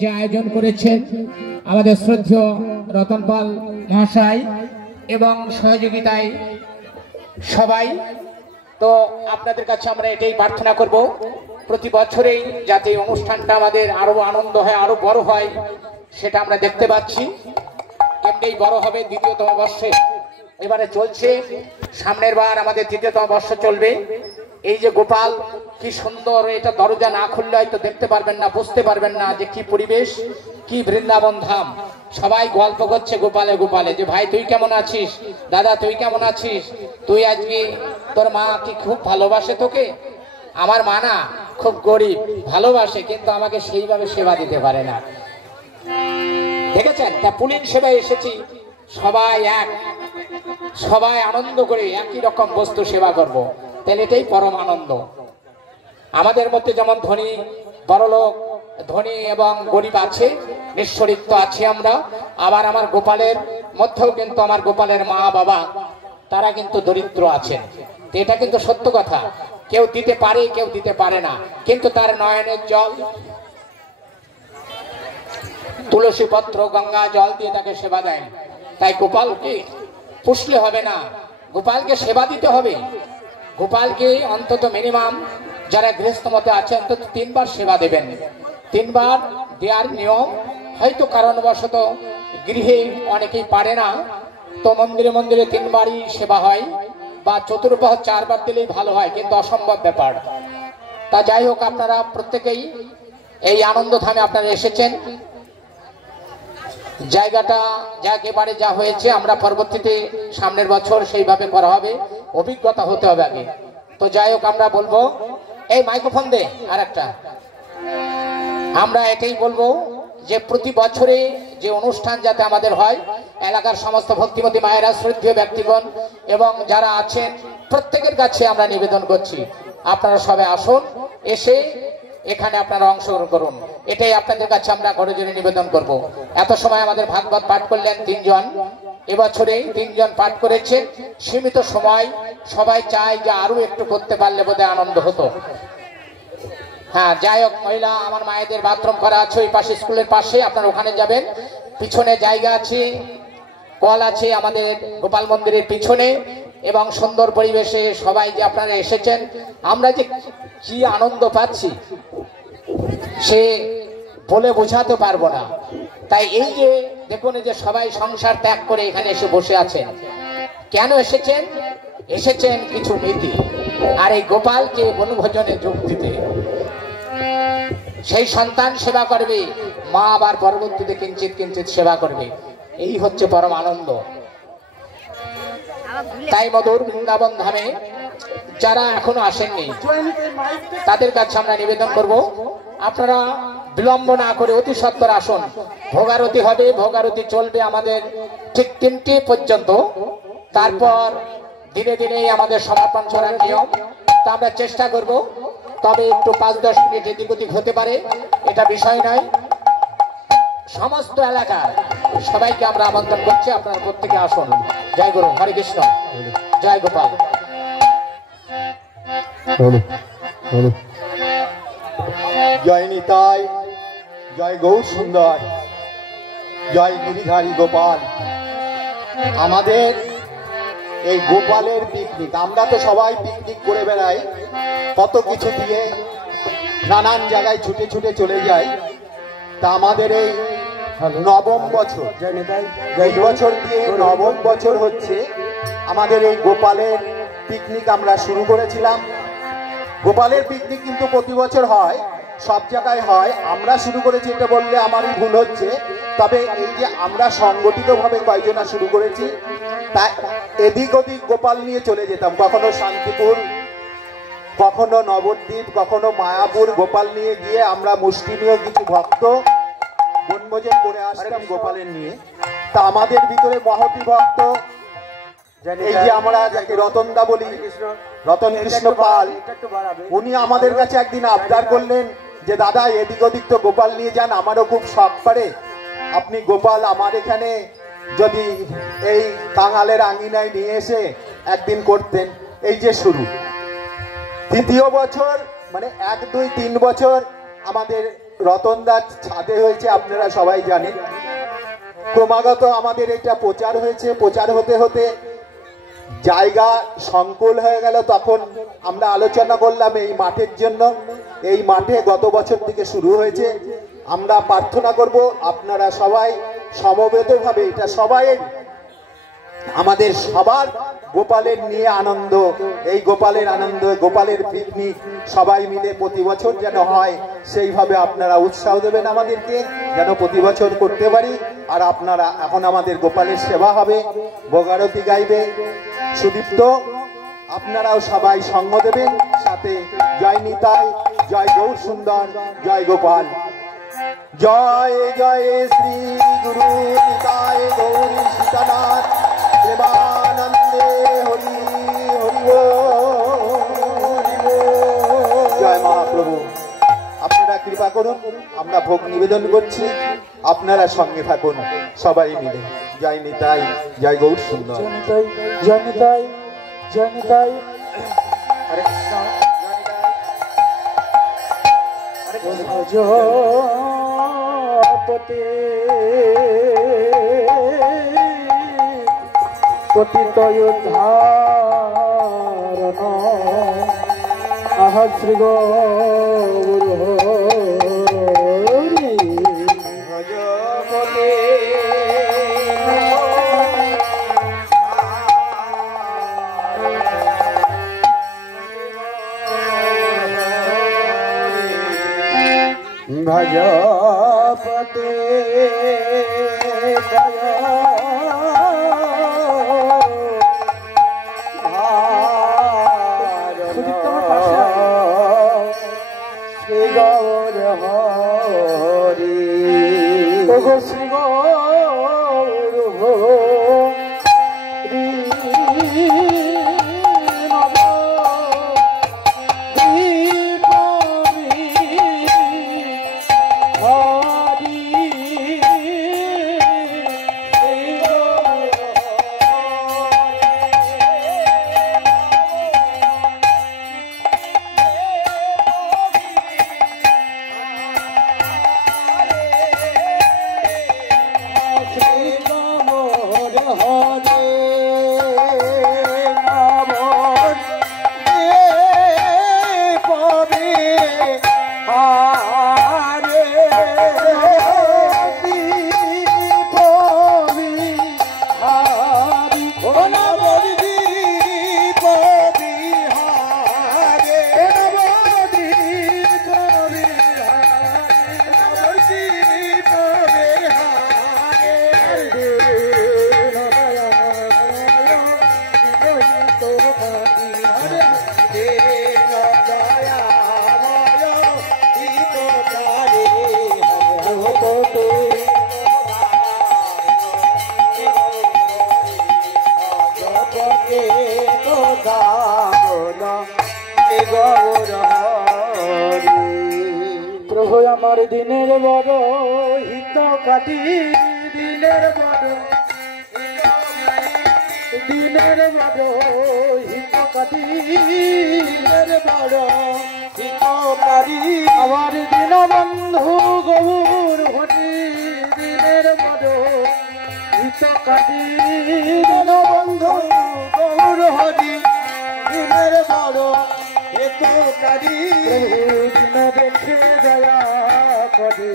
যে আয়োজন করেছেন আমাদের শ্রদ্ধেয় রতন পাল মহাশয় এবং সহযোগিতায় সবাই, তো আপনাদের কাছে আমরা এটাই প্রার্থনা করব প্রতি বছরেই যাতে অনুষ্ঠানটা আমাদের আরো আনন্দ হয়, আরো বড় হয়, সেটা আমরা দেখতে পাচ্ছি। এমনিই বড় হবে দ্বিতীয়তম বর্ষে এবারে চলছে, সামনের বার আমাদের তৃতীয়তম বর্ষ চলবে। এই যে গোপাল কি সুন্দর, এটা দরজা না খুললে হয়তো দেখতে পারবেন না, বুঝতে পারবেন না যে কি পরিবেশ, কি বৃন্দাবন ধাম। সবাই গল্প করছে গোপালে গোপালে, যে ভাই তুই কেমন আছিস, দাদা তুই কেমন আছিস, তুই আজকে তোর মা কি খুব ভালোবাসে তোকে? আমার মা না খুব গরিব, ভালোবাসে কিন্তু আমাকে সেইভাবে সেবা দিতে পারে না। দেখেছেন, তা পুলিন সেবায় এসেছি, সবাই এক, সবাই আনন্দ করে একই রকম বস্তু সেবা করব, তাহলে এটাই পরম আনন্দ। আমাদের মধ্যে যেমন ধনী বড়লোক, ধনী এবং গরিব আছে, নিঃস্বরিত্ব আছে আমরা, আবার আমার গোপালের মধ্যেও কিন্তু আমার গোপালের মা বাবা তারা কিন্তু দরিদ্র আছেন। এটা কিন্তু সত্য কথা, কেউ দিতে পারে কেউ দিতে পারে না, কিন্তু তার নয়নের জল, তুলসী পত্র, গঙ্গা জল দিয়ে তাকে সেবা দেয়। তাই গোপালকে পুষলে হবে না, গোপালকে সেবা দিতে হবে। গোপালকে অন্তত মিনিমাম যারা গৃহস্থ মতে আছে অন্তত 3 বার সেবা দেবেন। 3 বার দেওয়ার নিয়ম, হয়তো কারণবশত গৃহে অনেকেই পারে না, তো মন্দিরে মন্দিরে 3 বারই সেবা হয়, বা চতুর্বাহ 4 বার দিলেই ভালো হয়, কিন্তু অসম্ভব ব্যাপার। তা যাই হোক, আপনারা প্রত্যেকেই এই আনন্দধামে আপনারা এসেছেন। জায়গাটা একেবারে যা হয়েছে, আমরা পরবর্তীতে সামনের বছর সেইভাবে করা হবে, অভিজ্ঞতা হতে হবে আগে। তো যাই হোক, আমরা বলবো, এই মাইক্রোফোন দে আর একটা, আমরা এটাই বলবো যে প্রতি বছরে যে অনুষ্ঠান যাতে আমাদের হয়, এলাকার সমস্ত ভক্তিমতী মায়েরা, শ্রদ্ধেয় ব্যক্তিগণ এবং যারা আছেন প্রত্যেকের কাছে আমরা নিবেদন করছি, আপনারা সবাই আসুন, এসে এখানে আপনারা অংশগ্রহণ করুন, এটাই আপনাদের কাছে আমরা করজোড়ে নিবেদন করব। এত সময় আমাদের ভাগবত পাঠ করলেন 3 জন, এবছরে 3 জন পাঠ করেছেন, সীমিত সময়, সবাই চায় যে আরো একটু করতে পারলে বোধহয় আনন্দ হতো। হ্যাঁ, যাই হোক, মহিলা আমার মায়েদের বাথরুম করা আছে ওই পাশে, স্কুলের পাশে, আপনারা ওখানে যাবেন, পিছনে জায়গা আছে, কল আছে আমাদের গোপাল মন্দিরের পিছনে, এবং সুন্দর পরিবেশে সবাই যে আপনারা এসেছেন, আমরা যে কি আনন্দ পাচ্ছি সে বলে বোঝাতে পারবো না। তাই এই যে দেখুন, যে সবাই সংসার ত্যাগ করে এখানে এসে বসে আছেন, কেন এসেছেন? এসেছেন কিছু নীতি, আর এই গোপালকে বনভোজনে যোগ দিতে। সেই সন্তান সেবা করবে, মা আবার পরবর্তীতে কিঞ্চিত কিঞ্চিত সেবা করবে, এই হচ্ছে পরম আনন্দ। তাই মধুর বৃন্দাবন ধামে যারা এখনো আসেননি তাদের কাছে আমরা নিবেদন করব, আপনারা বিলম্ব না করে অতি সত্বর আসুন। ভোগারতি হবে, ভোগারতি চলবে আমাদের ঠিক 3টে পর্যন্ত, তারপর ধীরে ধীরে আমাদের সমাপন করার নিয়ম। তা আমরা চেষ্টা করব, তবে একটু 5-10 মিনিট এদিক ওদিক হতে পারে, এটা বিষয় নয়। সমস্ত এলাকার সবাইকে আমরা আমন্ত্রণ করছি, আপনারা প্রত্যেকে আসুন। জয় গুরু, হরে কৃষ্ণ, জয় গোপাল। জয় নিতাই, জয় গৌর সুন্দর, জয় গিরিধারী গোপাল। আমাদের এই গোপালের পিকনিক, আমরা তো সবাই পিকনিক করে বেড়াই, কত কিছু দিয়ে নানান জায়গায় ছুটে ছুটে চলে যাই। তা আমাদের এই নবম বছর, এই বছর দিয়ে নবম বছর হচ্ছে আমাদের এই গোপালের পিকনিক আমরা শুরু করেছিলাম। গোপালের পিকনিক কিন্তু প্রতি বছর হয়, সব জায়গায় হয়, আমরা শুরু করেছি এটা বললে আমারই ভুল হচ্ছে। তবে এই যে আমরা সংগঠিতভাবে কয়েকজনা শুরু করেছি, তা এদিক ওদিক গোপাল নিয়ে চলে যেতাম, কখনো শান্তিপুর, কখনো নবদ্বীপ, কখনো মায়াপুর, গোপাল নিয়ে গিয়ে আমরা মুষ্টিমেয় কিছু ভক্ত বনভোজন করে আসতাম গোপালের নিয়ে। তা আমাদের ভিতরে মহতি ভক্ত, এই যে আমরা যাকে রতনদা বলি, রতন কৃষ্ণ পাল, উনি আমাদের কাছে একদিন আবদার করলেন যে দাদা এদিক ওদিক তো গোপাল নিয়ে যান, আমারও খুব শখ করে, আপনি গোপাল আমার এখানে যদি এই কাঙালের আঙিনায় নিয়ে এসে একদিন করতেন। এই যে শুরু, 3য় বছর, মানে 1, 2, 3 বছর আমাদের রতনদার ছাদে হয়েছে, আপনারা সবাই জানেন। ক্রমাগত আমাদের এটা প্রচার হয়েছে, প্রচার হতে হতে জায়গা সংকুল হয়ে গেল। তখন আমরা আলোচনা করলাম এই মাঠের জন্য। এই মাঠে গত বছর থেকে শুরু হয়েছে। আমরা প্রার্থনা করব আপনারা সবাই সমবেতভাবে, এটা সবাই আমাদের সবার গোপালের নিয়ে আনন্দ, এই গোপালের আনন্দ, গোপালের পিকনিক সবাই মিলে প্রতি বছর যেন হয়, সেইভাবে আপনারা উৎসাহ দেবেন আমাদেরকে, যেন প্রতি বছর করতে পারি। আর আপনারা এখন আমাদের গোপালের সেবা হবে, বগারতি গাইবে সুদীপ্ত, আপনারাও সবাই সঙ্গ দেবেন সাথে। জয় নিতাই, জয় গৌর সুন্দর, জয় গোপাল। জয় জয় শ্রী গুরু নিতাই গৌর সীতানাথ প্রেমানন্দে হরি হরি বল। জয় মহাপ্রভু। আপনারা কৃপা করুন, আমরা ভোগ নিবেদন করছি, আপনারা সঙ্গে থাকুন সবাই মিলে। জয় নিতাই, জয় গৌর সুন্দর। জয় নিতাই, জয় নিতাই, জয় নিতাই। হরে কৃষ্ণ। পতি পতিত উদ্ধারণ আহ শ্রী গৌর হরি। ভজপতে শ্রী গৌর হরি। শ্রী গৌর হরি প্রভু আমার দিনের বড় হিত কাটি, দিনের বড় হিত কাটি, দিনের বড় হিত কাটি। আমার দিন বন্ধু গৌর হরি, দিনের বড় হিত কাটি, দিন বন্ধু গৌর হরি, দিনের বড় হিত কাটি। দিন দেখে দয়া করে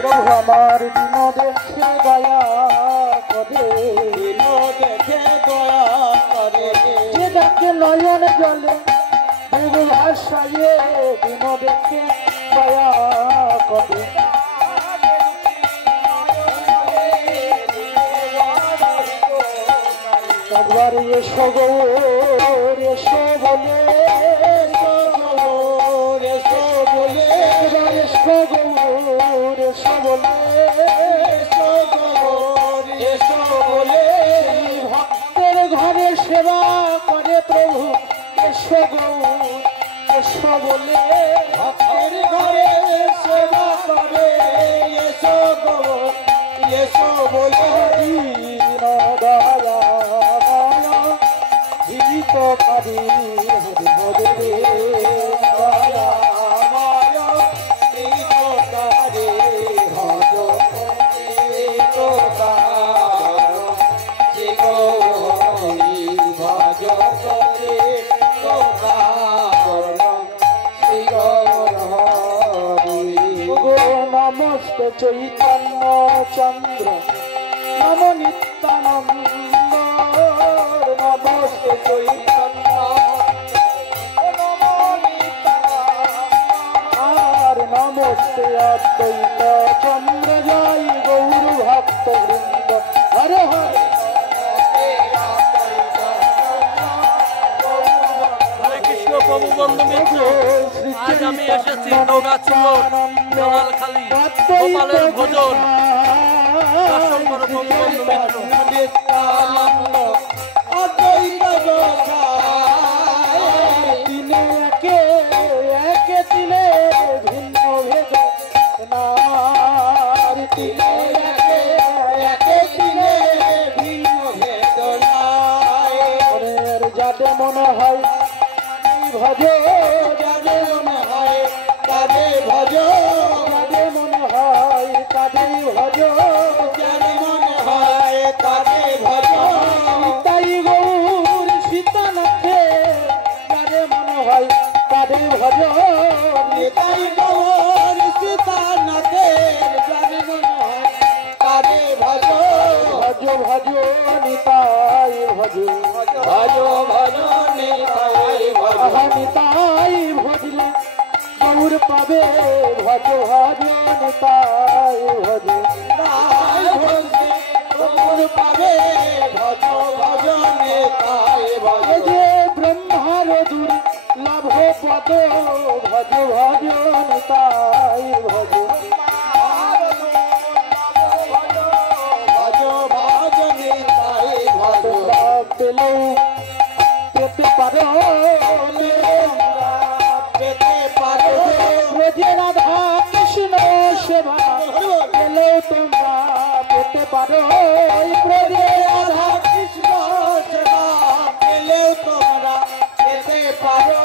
প্রভু আমার, দিন দেখে দয়া করে, দিন দেখে দয়া করে। যে ডাকে নয়ন জলে বুক ভাসাইয়ে, দিন দেখে দয়া করে। একবার এসো গৌর এসো বলে, এসো বলে, একবার এসো গৌর এসো বলে, এসো বলে। ভক্তের ঘরে সেবা করে প্রভু, এসো গৌর এসো বলে। ভক্তের ঘরে সেবা করে, এসো গৌর এসো বলে। দীন দয়া কারি হরি হরে দয়া নমস্তে চৈতন্য চন্দ্র নম নিত্যানন্দ নমস্তে চৈতন্য আর নমস্তে অদ্বৈত চন্দ্র জয় গৌর ভক্ত বৃন্দ হরে হরে প্রভু বন্ধু মিত্র, আজ আমি এসেছি খালি গোপালের ভোজন দর্শন করো প্রভু বন্ধু মিত্র। তিনে ভিন্ন ভেদ নার তিনে তিনে ভিন্ন ভেদ যাতে মনে হয় ভজ যাদের মনে হয় তাদের ভজ যাদের মনে হয় তাদের ভজ যাদের মনে হয় তাদের ভজ তাই গৌর সীতানাথে যাদের মনে হয় তাদের ভজ তাই গৌর সীতানাথে যাদের মনে হয় তাদের ভজ ভজ ভজ নিতাই ভজ ভজ ভজ নিতাই নিতাই ভজলে গৌর পাবে ভজ ভজ নিতাই ভজ গৌর পাবে ভজ ভজ নিতাই ভজ যে ব্রহ্মার দূর লাভ পদ ভজ ভজ নিতাই ভজ ভজ ভজ নিতাই ভজ পেলেও পেতে পারো পেতে পারো রোজে রাধা কৃষ্ণ সেবা পেলেও তোমরা পেতে পারো রোজে রাধা কৃষ্ণ সেবা পেলেও তোমরা পেতে পারো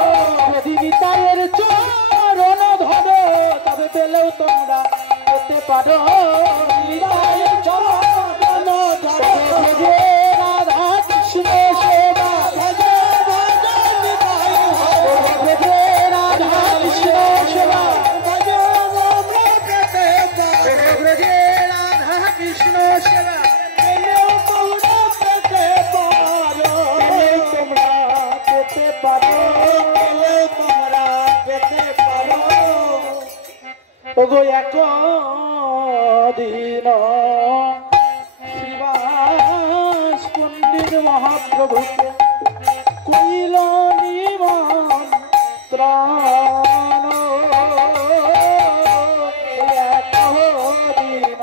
যদি নিতাইয়ের চরণ ধরো তবে পেলেও তোমরা পেতে পারো নিতাইয়ের চরণ ধরো রোজে রাধা কৃষ্ণ সেবা ওগো এক দিন শ্রীবাস পণ্ডিত মহাপ্রভুকে কইল নিমন্ত্রণ এক দিন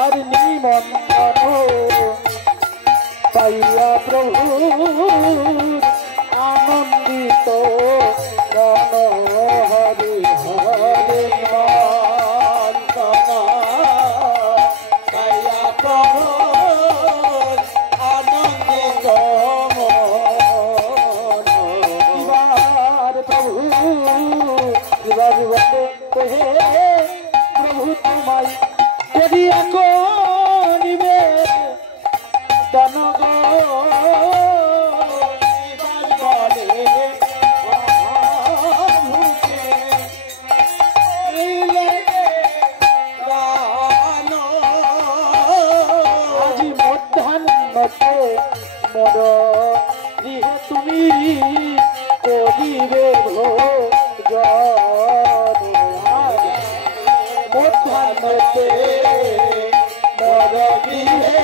আর নিমন্ত্রণ পাইয়া প্রভু আনন্দিত মন হরি হরি পাইয়া প্রভু আনন্দিত এবার প্রভু এবার প্রভু তোমায় যদি নিবে দনগ আজি মধ্যাহ্নতে মর দিহে তুমি করিবে ভোজন মধ্যাহ্নতে মর দিহে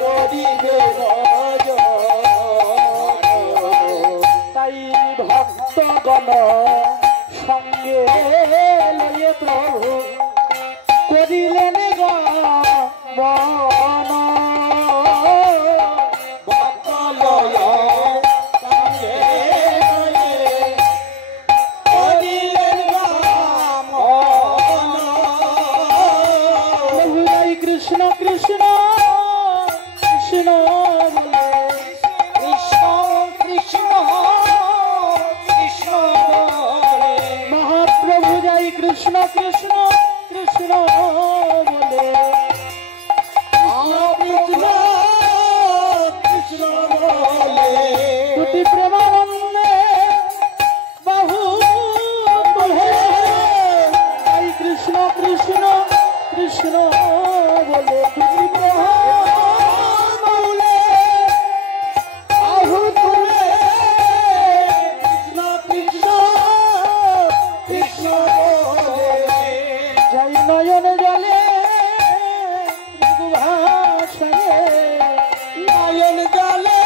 করিবে ভোজন তাই ভক্তগণ সঙ্গে লয়ে প্রভু করিলেন গমন ভক্ত লয়ে সঙ্গে করিলেন গমন প্রভু জয় কৃষ্ণ কৃষ্ণ কৃষ্ণ বলে কৃষ্ণ কৃষ্ণ কৃষ্ণ বলে মহাপ্রভু জয় কৃষ্ণ কৃষ্ণ কৃষ্ণ বলে বলে তুমি মৌলে আহু তুলে কৃষ্ণ কৃষ্ণ কৃষ্ণ বলে যাই নয়ন জলে ভাষায় নয়ন জলে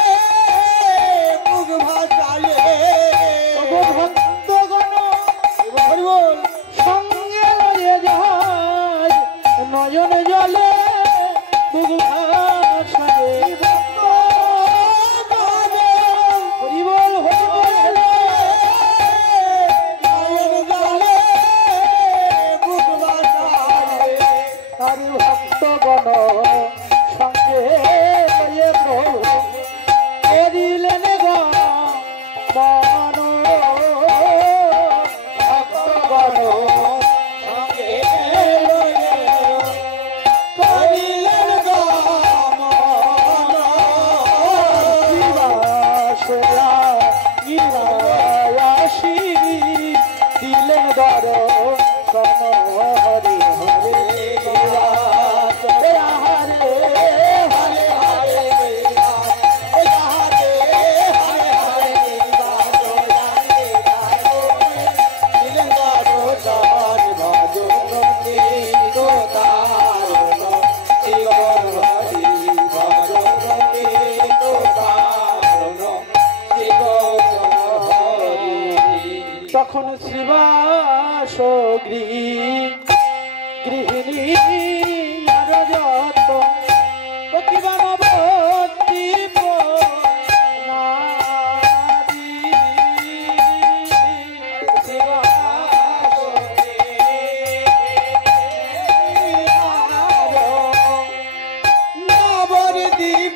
মুখ ভাষায় ভক্তগণ সঙ্গে লয়ে যায় নয়ন জলে মুখ ভাষায় হরিবল হরিবল নয়ন জলে মুখ ভাষায় আর ভক্তগণ সঙ্গে লয়ে প্রভু এদিলেন গো মন ভক্তগণ সঙ্গে লয়ে করিলেন গো মন শিবাশয়া গিরায়াসী দিলেন গর সর্ণ হরি হরে তখন শ্রীবাস গৃহিণী যত প্রতিবানবতী নবদ্বীপ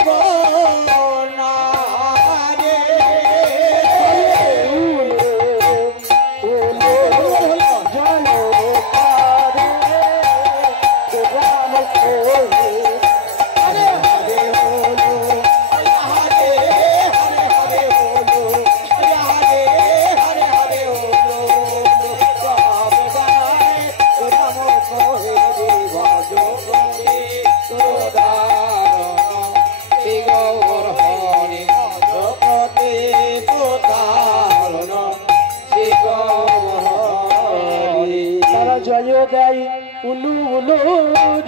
জয় দেয় উলু উলু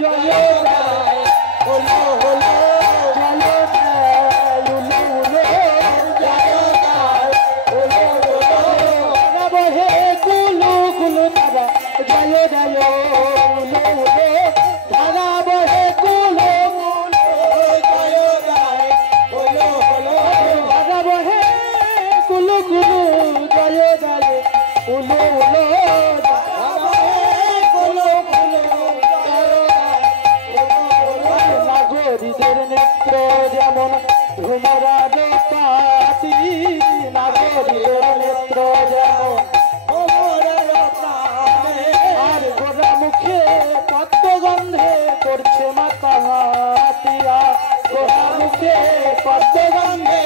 জয় দেয় উলু উলু জয় দেয় উলু উলু জয় দেয় উলু উলু বহে কুলু কুলু তারা জয় দেয় উলু উলু তারা বহে কুলু কুলু জয় দেয় উলু উলু তারা বহে কুলু কুলু জয় দেয় উলু উলু নাগরীদের নেত্র যেমন ভ্রমরাজ পাতি নাগরীদের নেত্র যেমন আর গোড়া মুখে পদ্মগন্ধে করছে মাতা হাতিয়া গোড়া মুখে পদ্মগন্ধে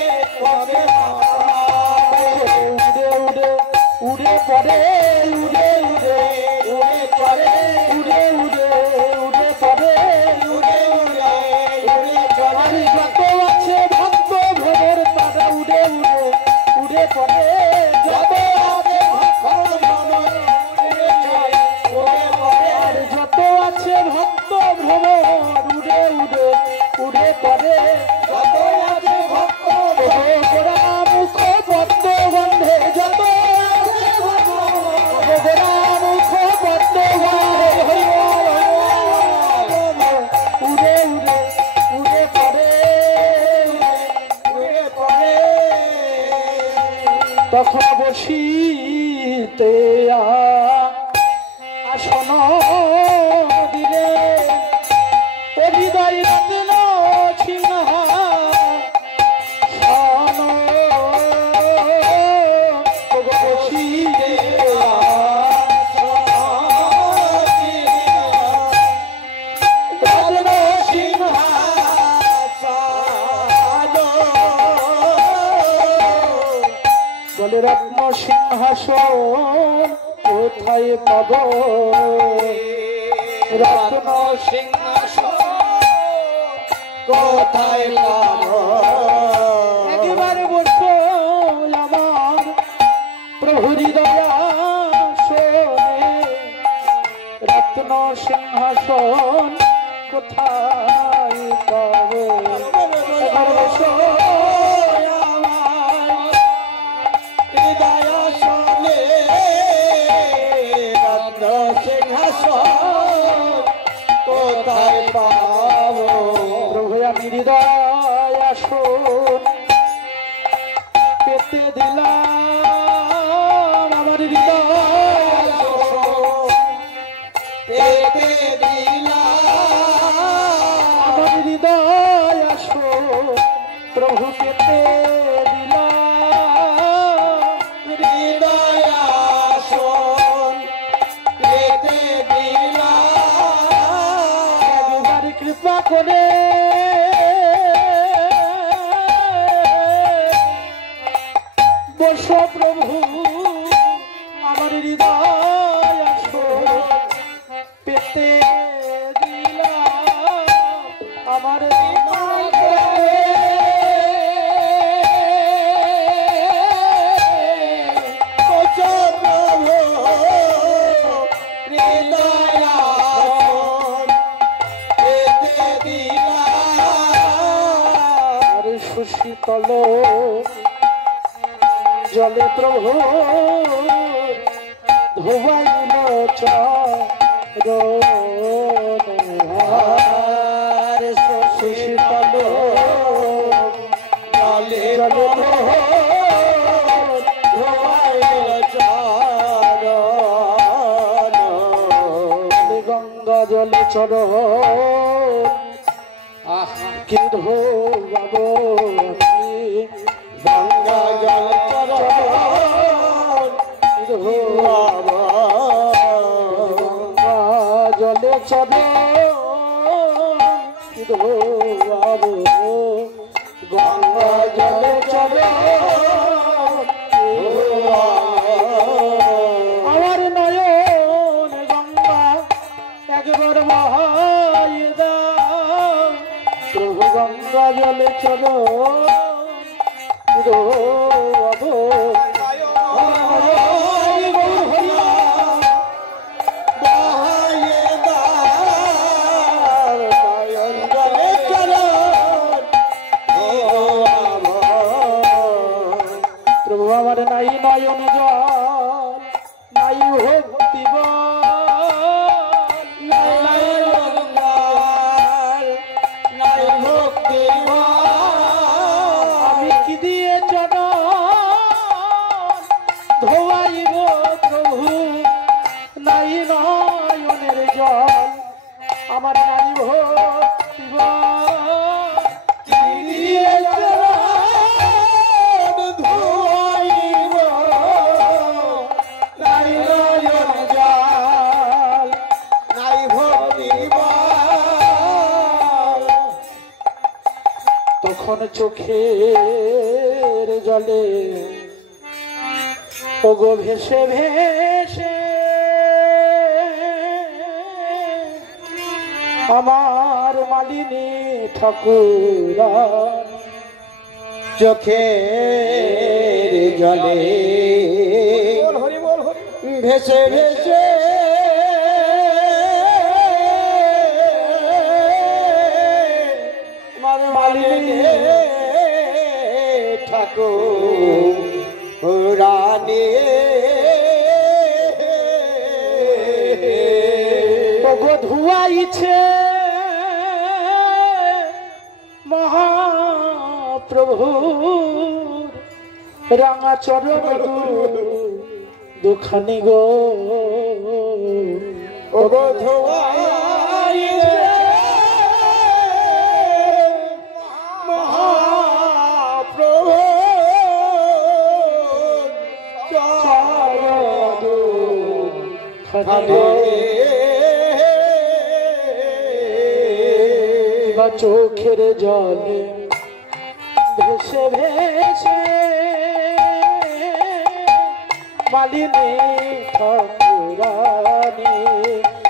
উড়ে উড়ে উড়ে পড়ে উড়ে উড়ে উড়ে পড়ে উড়ে উড়ে উড়ে পড়ে উড়ে উড়ে উড়ে পড়ে যত আছে ভক্ত ভোর তারা উড়ে উড়ে উড়ে পড়ে যত আছে ভক্ত উড়ে উড়ে পড়ে আর যত আছে ভক্ত ভ্রমর উড়ে উড়ে উড়ে পড়ে যত আছে ভক্ত গোড়া মুখ পদ্ম গন্ধে যত মুখ পদ্ম গন্ধে উড়ে উড়ে উড়ে পড়ে উড়ে পড়ে তখন বসিতে আসন দিলে হৃদয় রত্ন সিংহাসন বসিতে রত্ন সিংহাসন বলে রত্ন সিংহাসন কোথায় পাব রত্ন সিংহাসন কোথায় পাবো একবারে বসো আমার প্রভু হৃদয়া শোনে রত্ন সিংহাসন কোথায় পাবো একবারে বসো আমার হৃদয়া শোনে রত্ন সিংহাসন কোথায় পাবো প্রভু আমি হৃদয় আসুন পেতে দিলাম আমার হৃদয় আসুন পেতে দিলাম আমার হৃদয় আসুন প্রভু পেতে দিলাম হৃদয় আসুন পেতে দিলাম কৃপা করে বসো প্রভু আমার হৃদয় আসুন পেতে দিলাম আমার হৃদয় বসো প্রভু হৃদয় আসুন পেতে দিলাম সুশীতল জলে প্রভু ধোয়াইল চরণ সুশীতল জলে জলে ধোয়াইল চরণ গঙ্গা জলে চরণ কি ধোয়াবো গঙ্গা জল চরণ গঙ্গা জলে চরণ ধোয়াবো গঙ্গা জলে চরণ আমার নয়ন গঙ্গা একবার বহাই দাও প্রভু গঙ্গা জলে চরণ ধোয়াবো প্রভু আমার নাই নয়ন জল নাই ভক্তি নাই ভক্তি আমি কি দিয়ে ধোয়াইব প্রভু নাই নয়নের জল আমার নাই ভক্তি ধোয়াইব নাই নয়ন জল নাই ভক্তি তখন চোখের জলে ওগো ভেসে ভেসে আমার মালিনী ঠাকুর চোখের জলে ভেসে ভেসে মালিনী ঠাকুর রানী ধুয়াইছে মহাপ্রভু রাঙা চরণ দুখানি গো ধুয়াইছে মহাপ্রভু চোখের জলে ভেসে ভেসে মালিনী ঠাকুরানী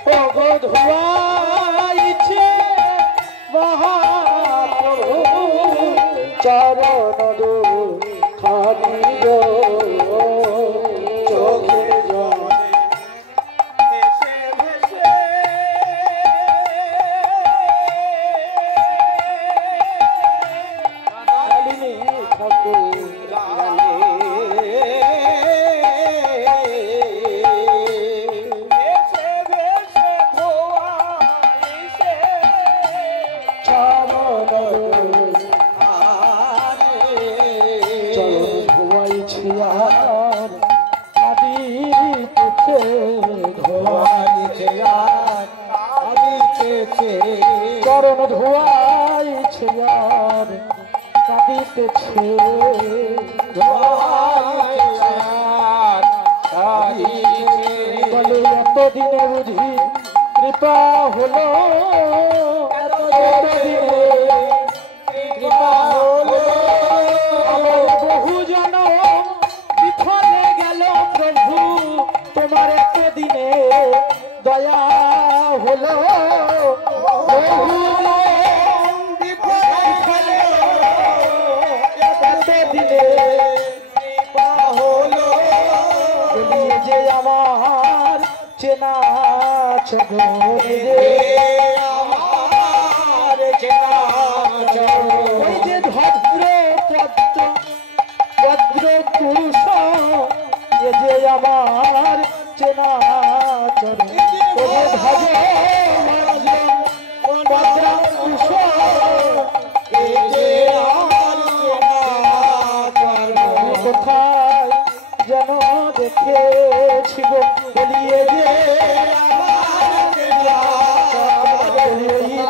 ও গো ধুয়াইছে মহা চরণ খানি চোখে জল চরণ ধোয়াইছে আর কাঁদিতেছে বলে এতদিনে বুঝি কৃপা হলো কৃপা হলো বহু জন বিফলে গেল প্রভু তোমার এতদিনে দয়া হলো যে আমার চেনা ওই যে ভদ্র ভদ্র পুরুষ এ যে আমার চেনা কোথায় যেন দেখেছি গো বলিয়ে যে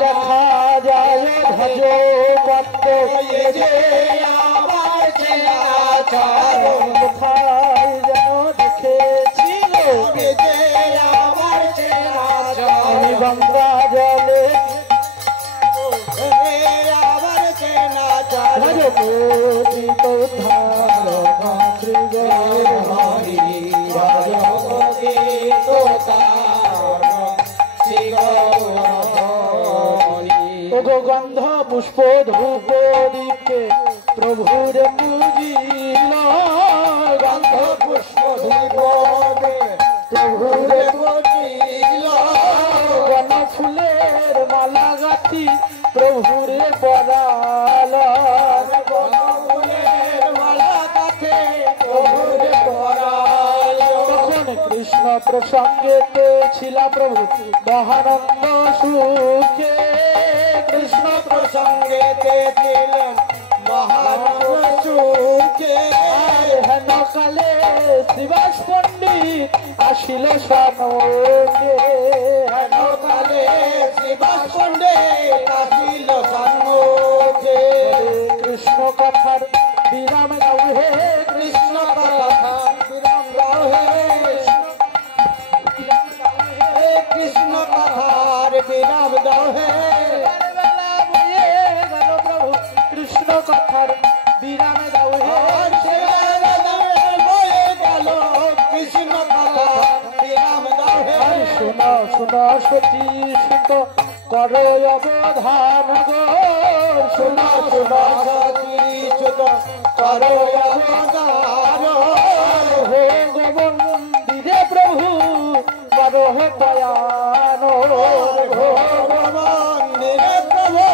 দেখা যায় ভজ পদ্ম কোথায় যেন দেখেছি আমি গঙ্গা জলে গন্ধ পুষ্প ধূপ দীপে প্রভুর পূজিল গন্ধ পুষ্প ধূপ প্রভুর পূজিল বন ফুলের মালা গাঁথি প্রভুরে পরাল তখন কৃষ্ণ প্রসঙ্গেতে ছিল প্রভু মহানন্দ সুখে কৃষ্ণ প্রসঙ্গেতে ছিলেন মহানন্দ সুখে হেন কালে শিবাস পণ্ডিত আসিল সানকে হেন কালে শিবাস পণ্ডিত আসিল সানকে কৃষ্ণ কথার বিরাম দাও হে কৃষ্ণ কথার বিরাম দাও হে কৃষ্ণ কথার বিরাম দাও হে কৃষ্ণ কথার বিরাম দাও হে কৃষ্ণ কথার বিরাম দাও হে শোনা শোনা সতী সুত করো অবধান গো শোনা শোনা সতী সুত করো অবধান হে গোবিন্দে প্রভু করো দয়ান মন্দিরে প্রভু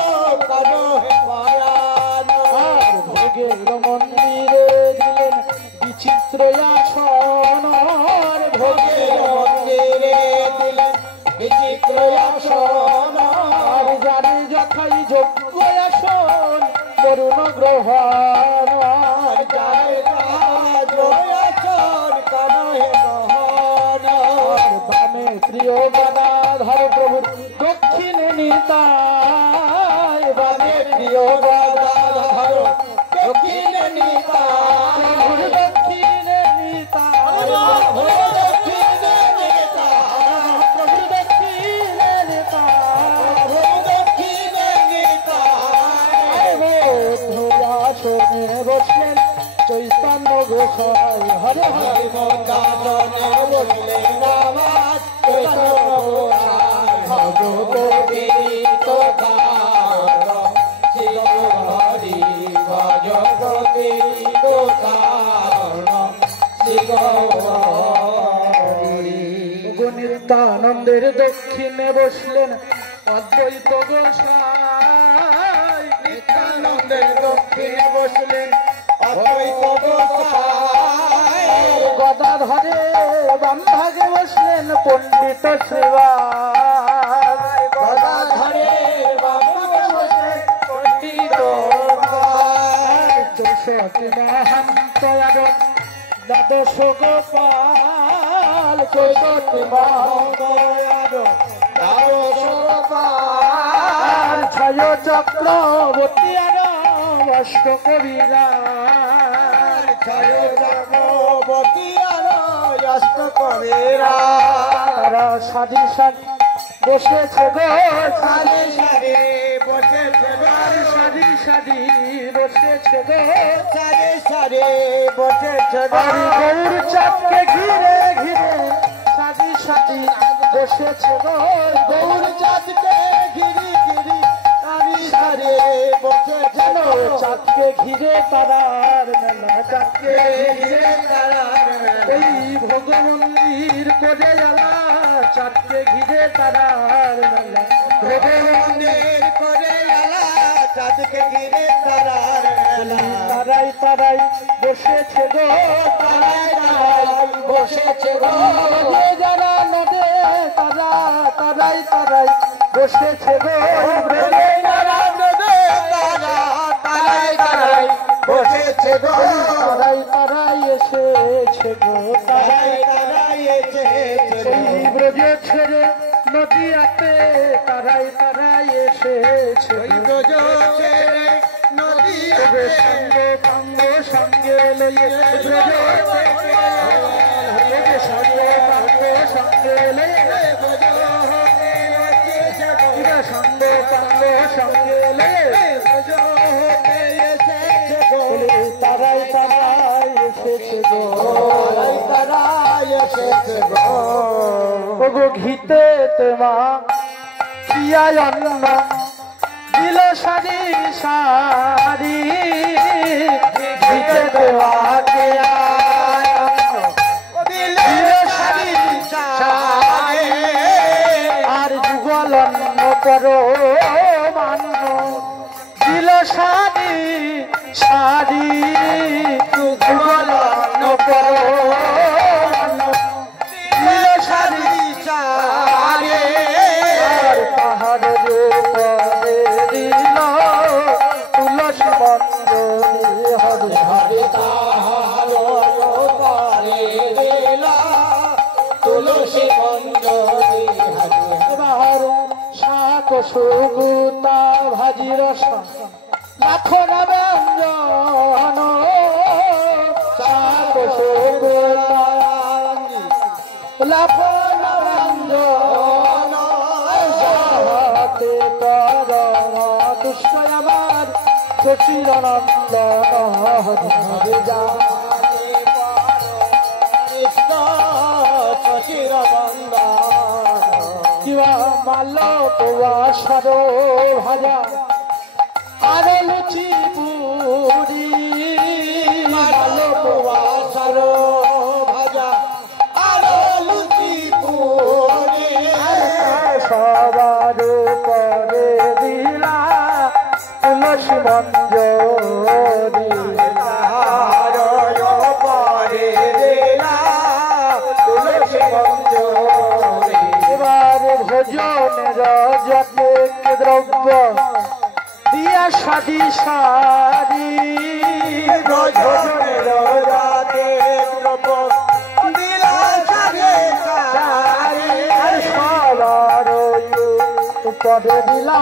করো দয়ান ভোগের মন্দিরে দিলেন বিচিত্র আসন ভোগের মন্দিরে দিলেন বিচিত্র আসন আর যারে যথাই যোগ্য আসন করুণ গ্রহণ যারে আসন করো গ্রহণ বামে প্রিয় গদাধর প্রভুর দক্ষিণে নিতাই বামে প্রিয় গদাধর দক্ষিণে নিতাই প্রভুর দক্ষিণে নিতাই প্রভুর দক্ষিণে নিতাই প্রভুর দক্ষিণে নিতাই প্রভুর দক্ষিণে নিতাই আসনে বসলেন চৈতন্য গোসাই হরে হরে আসনে বসলেন রামাজ চৈতন্য গোসাই ভগবতী তো হরি হরি দক্ষিণে বসলেন অদ্বৈত গোসাই নিত্যানন্দের দক্ষিণে বসলেন অদ্বৈত গোসাই গদাধরে বাম ভাগে বসলেন পণ্ডিত শ্রীবাস গদাধরে বাম ভাগে বসলেন পণ্ডিত চৌষট্টি মহান্ত দ্বাদশ গোপাল চৌষট্টি মহান্ত দ্বাদশ গোপাল ছয় চক্রবর্তী অষ্ট কবিরা ছয় চক্রবর্তী অষ্ট কবিরা তারা সাজি সাজি বসেছে গো সারি সারি বসেছে সাজি সাজি বসেছে গো সারি সারি বসেছে আর গৌর চাঁদকে ঘিরে ঘিরে সাজি সাজি বসেছে গো গৌর চাঁদকে ঘিরি ঘিরি সারি সারি বসেছে যেন চাঁদকে ঘিরে তারার মেলা চাঁদকে ঘিরে ওই ভগমন্দির করে জ্বালা চাঁদকে ঘিরে তারার মেলা মন্দির করে আলা চাঁদকে ঘিরে তারার মেলা তারাই তারাই বসেছে গো তারাই তারাই বসেছে গো যারা নদে তারা তারাই তারাই বসেছে গো তারাই তারাই বসেছে গো তারাই তারাই এসেছে গো তারাই তারাই এসেছে সেই ব্রজ ছেড়ে নদীয়াতে তারাই তারাই এসেছে ব্রজ ছেড়ে নদী তবে সঙ্গে কাঙ্গ সঙ্গে লইয়ে ব্রজ সঙ্গে কাঙ্গ সঙ্গে লইয়ে সঙ্গে কাঙ্গ সঙ্গে লইয়ে তারাই তারাই এসেছে গো তারাই এসেছে গো ওগো ঘিতে তেমা কিয়া অন্ন দিল সারি সারি ঘিতে দেওয়া কিয়া দিল সারি সারি আর যুগল অন্ন করো মান্য দিল সারি সারি যুগল অন্ন করো দিল সারি সারি আর পাহাড়ের উপরে দিল তুলসী মঞ্জরি হরে হরে তুলসী মঞ্জরি এবার শাক সুগুতা ভাজি রস লাখো না ব্যঞ্জন শাক সুগুতা লাখো না ব্যঞ্জন যাহাতে পরম দুষ্ট আমার শশীরনন্দ হরে হরে যা কিবা মাল পোয়া সরো ভাজা আর লুচি পুরি মাল পোয়া সরো ভাজা আরো লুচি পুরি সবার করে দিলা তুলসী মঞ্জরি পরে দিলা তুলসী মঞ্জরি এবার ভোজনের যতে দ্রব্য দিয়া সাদি সারি ভোজনের রাতে দ্রব্য দিলা সারে সারে আর সবার উপরে দিলা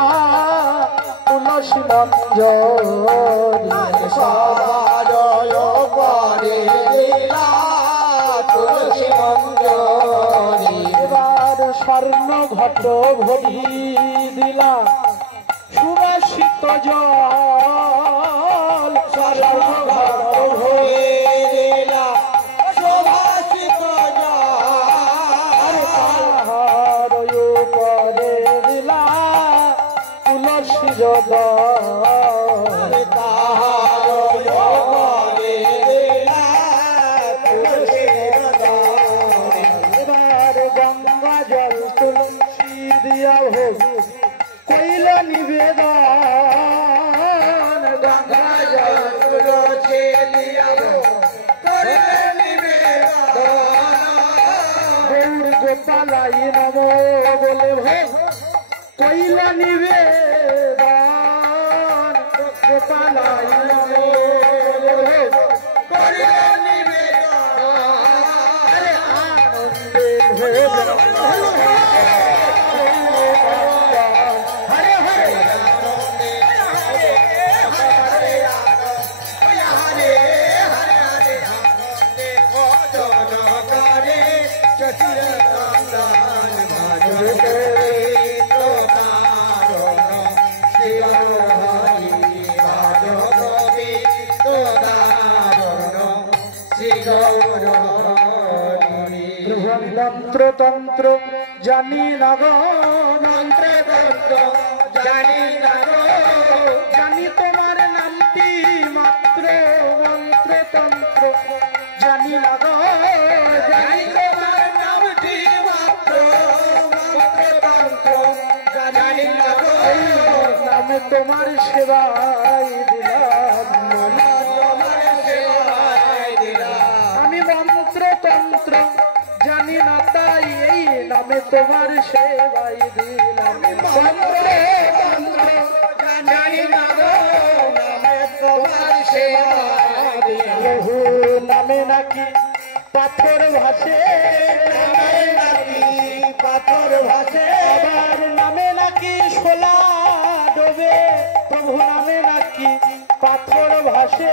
তুলসী মঞ্জরি সবার পরে দিলা তুলসী মঞ্জরি এবার স্বর্ণ ঘট ভরি দিলা সুবাসিত জল স্বর্ণ ঘট ভরি দিলা শোভাসিত আর পাহাড় উপরে দিলা তুলসী জল এবার গঙ্গা জল তুলসী গোপালাই নম বলে কইলা নিবে গোপালাই নম বলে কইলা নিবে তন্ত্র জানি না গো মন্ত্র তন্ত্র জানি না গো জানি তোমার নামটি মাত্র মন্ত্র তন্ত্র জানি না গো জানি তোমার নামটি মাত্র মন্ত্র তন্ত্র জানি না গো নামে তোমার সেবাই দিলাম তোমার সেবাই দিলাম আমি মন্ত্র তন্ত্র জানি না তাই এই নামে তোমার সেবাই দিলাম জানি না গো নামে তোমার সেবাই দিলাম বহু নামে নাকি পাথর ভাসে নামে নাকি পাথর ভাসে আবার নামে নাকি শোলা ডোবে প্রভু নামে নাকি পাথর ভাসে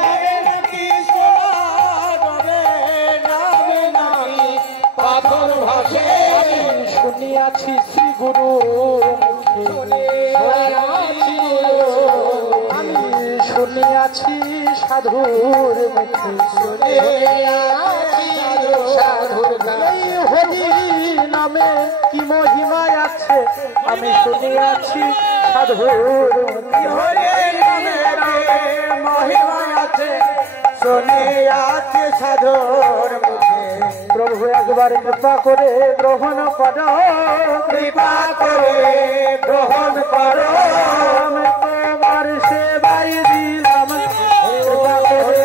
নামে নাকি শোলা ডোবে নামে নাকি পাথর ভাসে শুনিয়াছি শ্রী গুরু আমি শুনিয়াছি সাধুর মুখে সাধুর হরি নামে কি মহিমা আছে আমি শুনিয়াছি সাধুর মহিমা আছে শুনিয়াছি সাধুর মুখে প্রভু একবার কৃপা করে গ্রহণ করো কৃপা করে গ্রহণ করো আমি তোমার সেবাই দিলাম কৃপা করে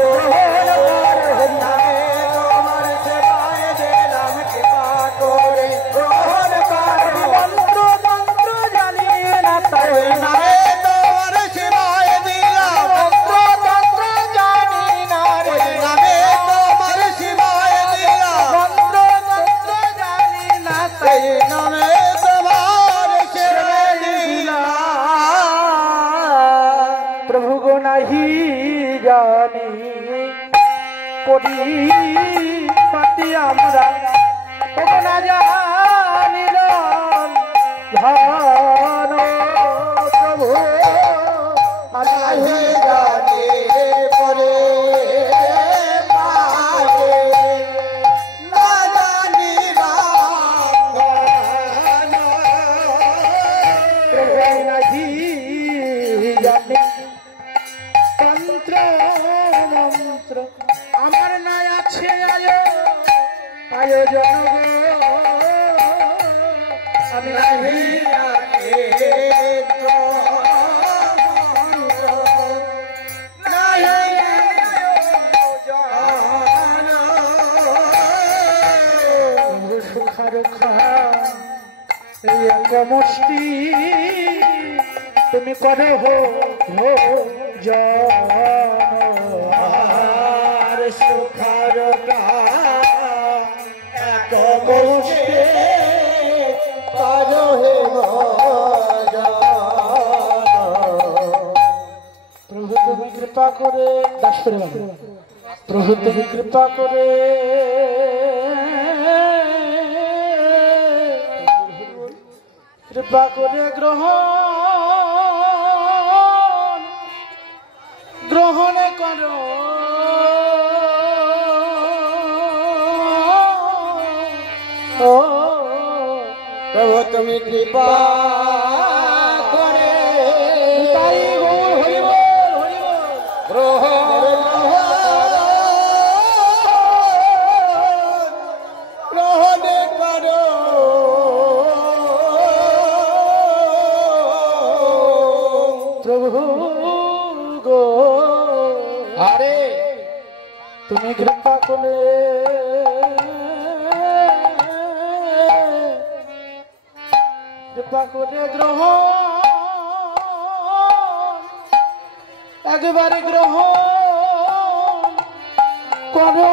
তোমার সেবাই দিলাম কৃপা করে গ্রহণ করো মন্ত্র মন্ত্র জানি না তাই নামে তোমার সেবাই দিলাম মন্ত্র মন্ত্র জানি না রে নামে তোমার সেবাই দিলাম মন্ত্র মন্ত্র জানি না তাই নামে তোমার সেবাই দিলাম প্রভু গো নাহি জানি পরি পাতি আমরা ওগো না জানিল ধন প্রভু নাহি জানি পরে তন্ত্র মন্ত্র আমার নাই আছে আয়োজন আমি নাহি সুখার সমষ্টি তুমি করো হো জন সুখার করো হে প্রভু তুমি কৃপা করে দাস করে প্রভু তুমি কৃপা করে কৃপা করে গ্রহণ করো ও প্রভু তুমি কৃপা করে তাই গৌর হরি বল গ্রহণ করো প্রভু গো আরে তুমি কৃপা করে কৃপা করে গ্রহণ একবারে গ্রহণ করো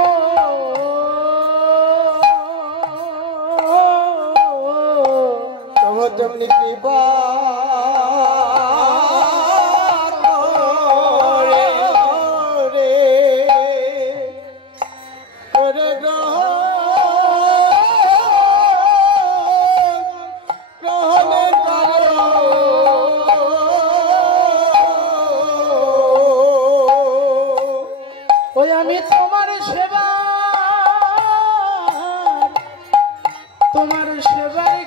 তবে তেমনি কৃপা আমি তোমার সেবা তোমার সেবার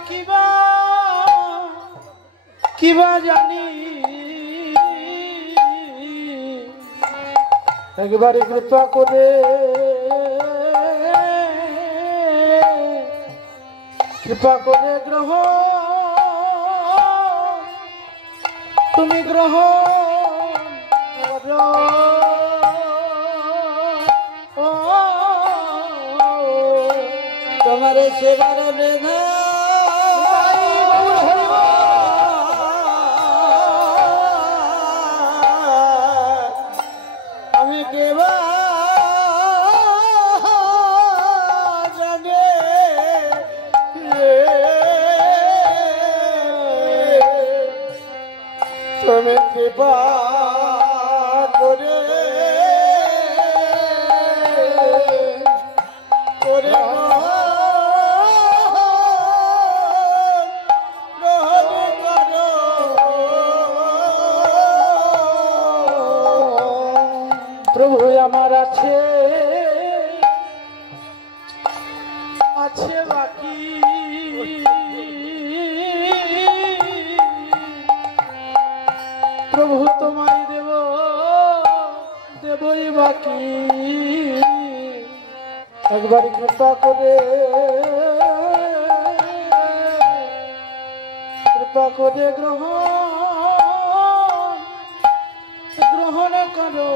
কিবা জানি একবারে কৃপা করে গ্রহণ তুমি গ্রহণ করো তোমার সেবার বেদনা আমি কেবা জানে তুমি কৃপা করে প্রভু আমার আছে বাকি প্রভু তোমায় দেবই বাকি একবার কৃপা করে গ্রহণ করো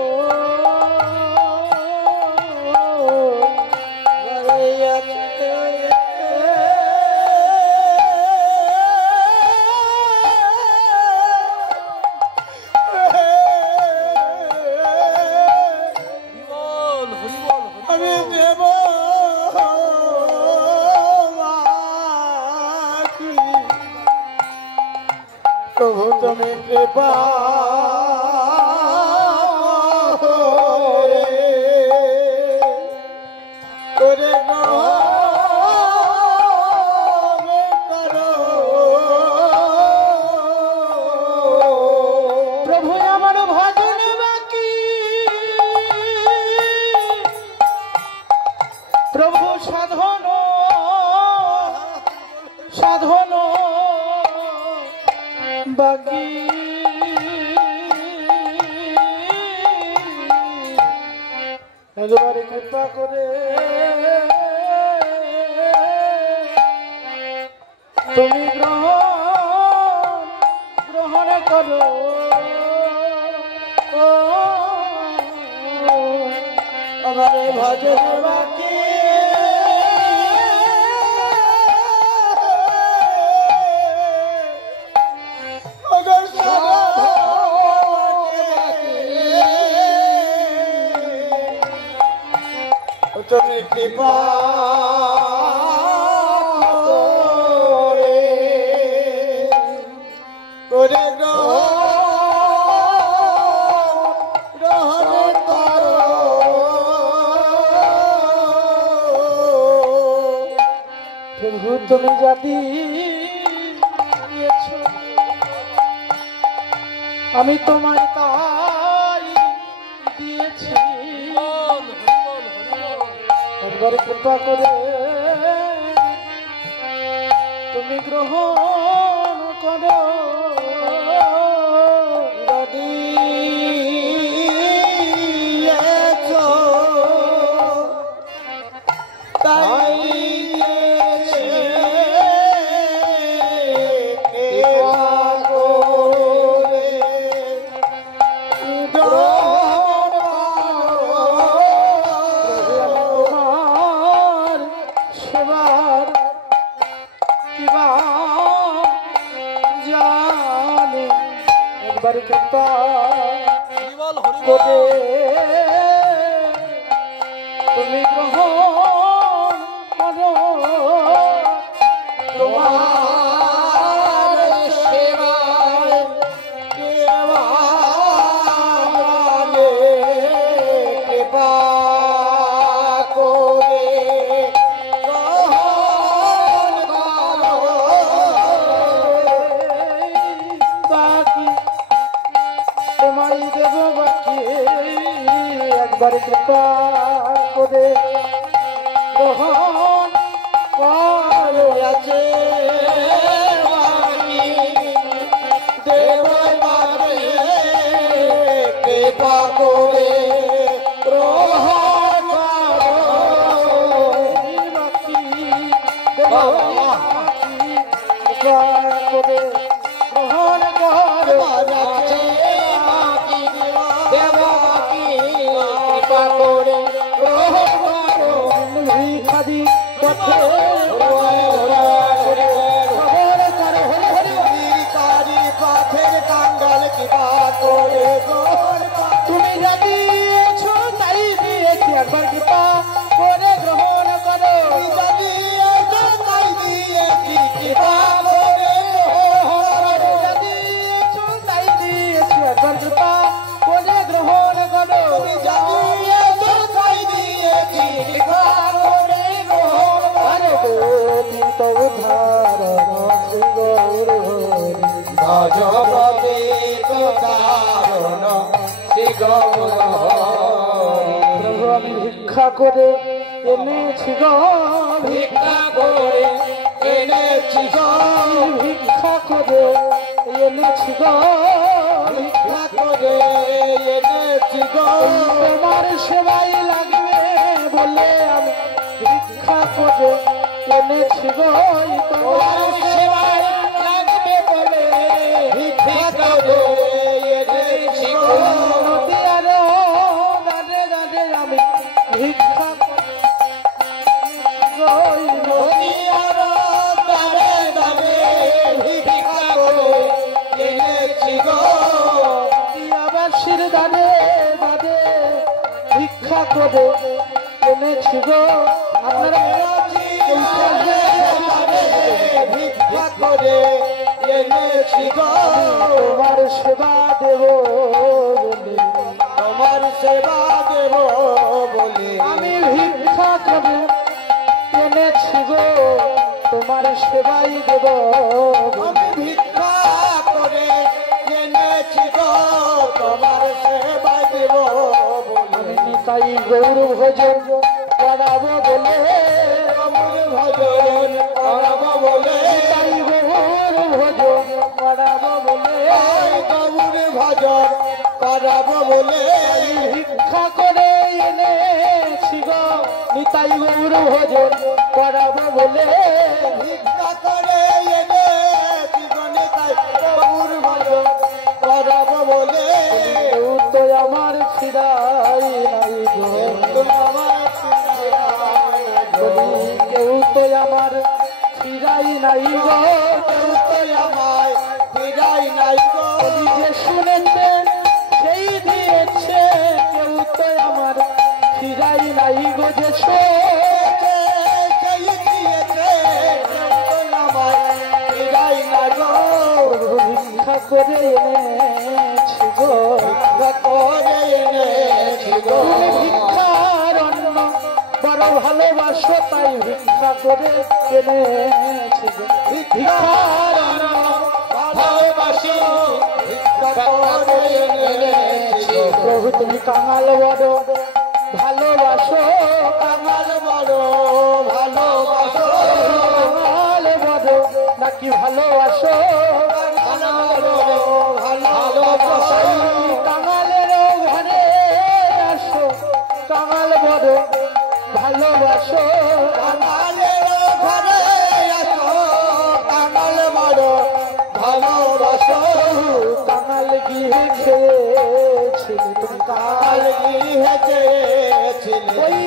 আমি দেব প্রভু তুমি কৃপা করে প্রভু আমার ভজন বাকি প্রভু সাধন বাকি একবারে কৃপা করে তুমি গ্রহণ করো আমার ভজন বাকি তুমি কৃপা করে গ্রহণ করো প্রভু তুমি জাতি দিয়েছ আমি তোমায় তাই দিয়েছি একবার কৃপা করে তুমি গ্রহণ করো তাই একবার কৃপা হরিবল হরিবল করে তুমি গ্রহণ করো তোমার সেবায় কেবালে কৃপা করে গ্রহণ করো। বাকি তোমায় দেব বাকি একবার কৃপা করে গ্রহণ করো আছে বাণী দেব বাণী কৃপা করে গ্রহণ করো। বাকি দেব বাকি কৃপা করে গ্রহণ করো আছে বাকি দেব বাকি কৃপা করে গ্রহণ করো। ভিখারি পথে ভিখারি পথের কাঙ্গাল কৃপা করে গ্রহণ করো। তুমি যা দিয়েছো তাই দিয়েছি একবার কৃপা করে গ্রহণ করো যদি তাই দিয়েছি কৃপা করে গ্রহণ করো। যা দিয়েছো তাই দিয়েছি একবার কৃপা করে গ্রহণ করো তাই দিয়েছি কৃপা করে গ্রহণ করো। তো উদ্ধারণ শ্রী গৌর হরি ভজ প্রবেশ কারণ শ্রী গৌর হরি। প্রভু আমি ভিক্ষা করে এনেছি গো ভিক্ষা করে এনেছি গো, ভিক্ষা করে এনেছি গো ভিক্ষা করে এনেছি গো। তোমার সেবাই লাগবে বলে আমি ভিক্ষা করে এনেছি গো তোমার সেবায় লাগবে বলে ভিক্ষা করে এনেছি গো। নদী আরো দাঁড়ে দাঁড়ে আমি ভিক্ষা দুনিয়ার দাবে দাবে ভিক্ষা করে এনেছি গো। দিয়াবাসীর দাঁড়ে দাঁড়ে ভিক্ষা করে এনেছি গো আপনারা ভিক্ষা করে এনেছি গো। তোমার সেবা দেব বলে তোমার সেবা দেব বলে আমি ভিক্ষা করে এনেছি গো তোমার সেবাই দেব আমি ভিক্ষা করে এনেছি গো। তোমার সেবা দেব বলে আমি নিতাই গৌর ভোজন করাবো বলে গৌর ভজন করাব বলে নিতাই গৌর ভোজন করাবো বলে গৌর ভজন করাব বলে ভিক্ষা করে এনেছি গো নিতাই গৌর ভোজন করাবো বলে ভিক্ষা করে এনেছি গো নিতাই গৌর ভজন করাব বলে কেউ তো আমার ফিরাই নাই গো তোমার বলি কেউ তো আমার ফিরাই নাই গো কেউ তো আমায় ফিরাই নাই গো। বলি যে শুনেছে সেই দিয়েছে কেউ তো আমার ফিরাই নাই গো যে শুনেছে সেই দিয়েছে কেউ তো আমায় ফিরাই নাই গো। ভিক্ষা করে এনেছি গো ভিক্ষা করে এনেছি গো। তুমি ভিক্ষার অন্ন বড় ভালোবাসো তাই ভিক্ষা করে এনেছি গো ভিক্ষার অন্ন ভালোবাসি ভিক্ষা করে এনেছি গো। প্রভু তুমি কাঙাল বড় ভালোবাসো কাঙাল বড় ভালোবাসো, কাঙাল বড় নাকি ভালোবাসো কাঙাল বড় ভালোবাসো। কাঙালের ঘরে আসো কাঙাল বড় ভালোবাসো কাঙালের ঘরে আসো, কাঙাল বড় ভালোবাসো। কাঙাল গিয়ে খেয়েছিলে তুমি কাল গৃহে চেয়েছিলে ওই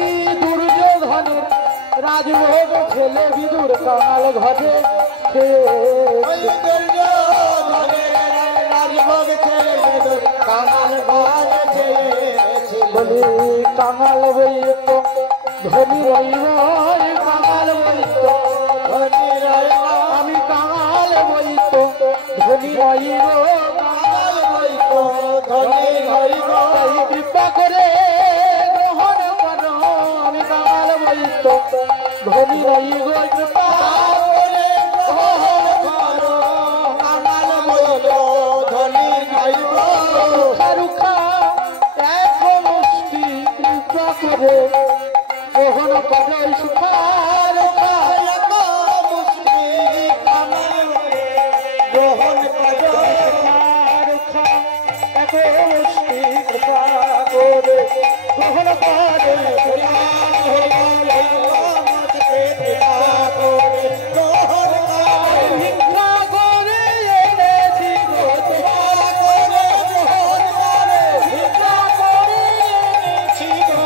দুর্যোধনের রাজভোগ ফেলে বিদুর কাঙাল ঘরে ওই দুর্যোধনের রাজভোগ ভোগ ছেড়ে বেদর কাঙাল বাজ চেয়েছি বলি কাঙাল বৈত ধনী রইব কাঙাল বৈত ধনী রইব আমি কাঙাল বৈত ধনী রইব কাঙাল বৈত ধনী রইব কৃপা করে গ্রহণ করো আমি কাঙাল বৈত ধনী রইব কৃপা করে গ্রহণ করো কাঙাল বৈত ধনী রইব রুখা এক মুষ্টি কৃপা করে গ্রহণ করে সুখা রুখা গ্রহণ করো রুখা এক মুষ্টি কৃপা করে গ্রহণ করে ভিক্ষা করে এনেছি গো ভিক্ষা করে এনেছি গো ভিক্ষা করে এনেছি গো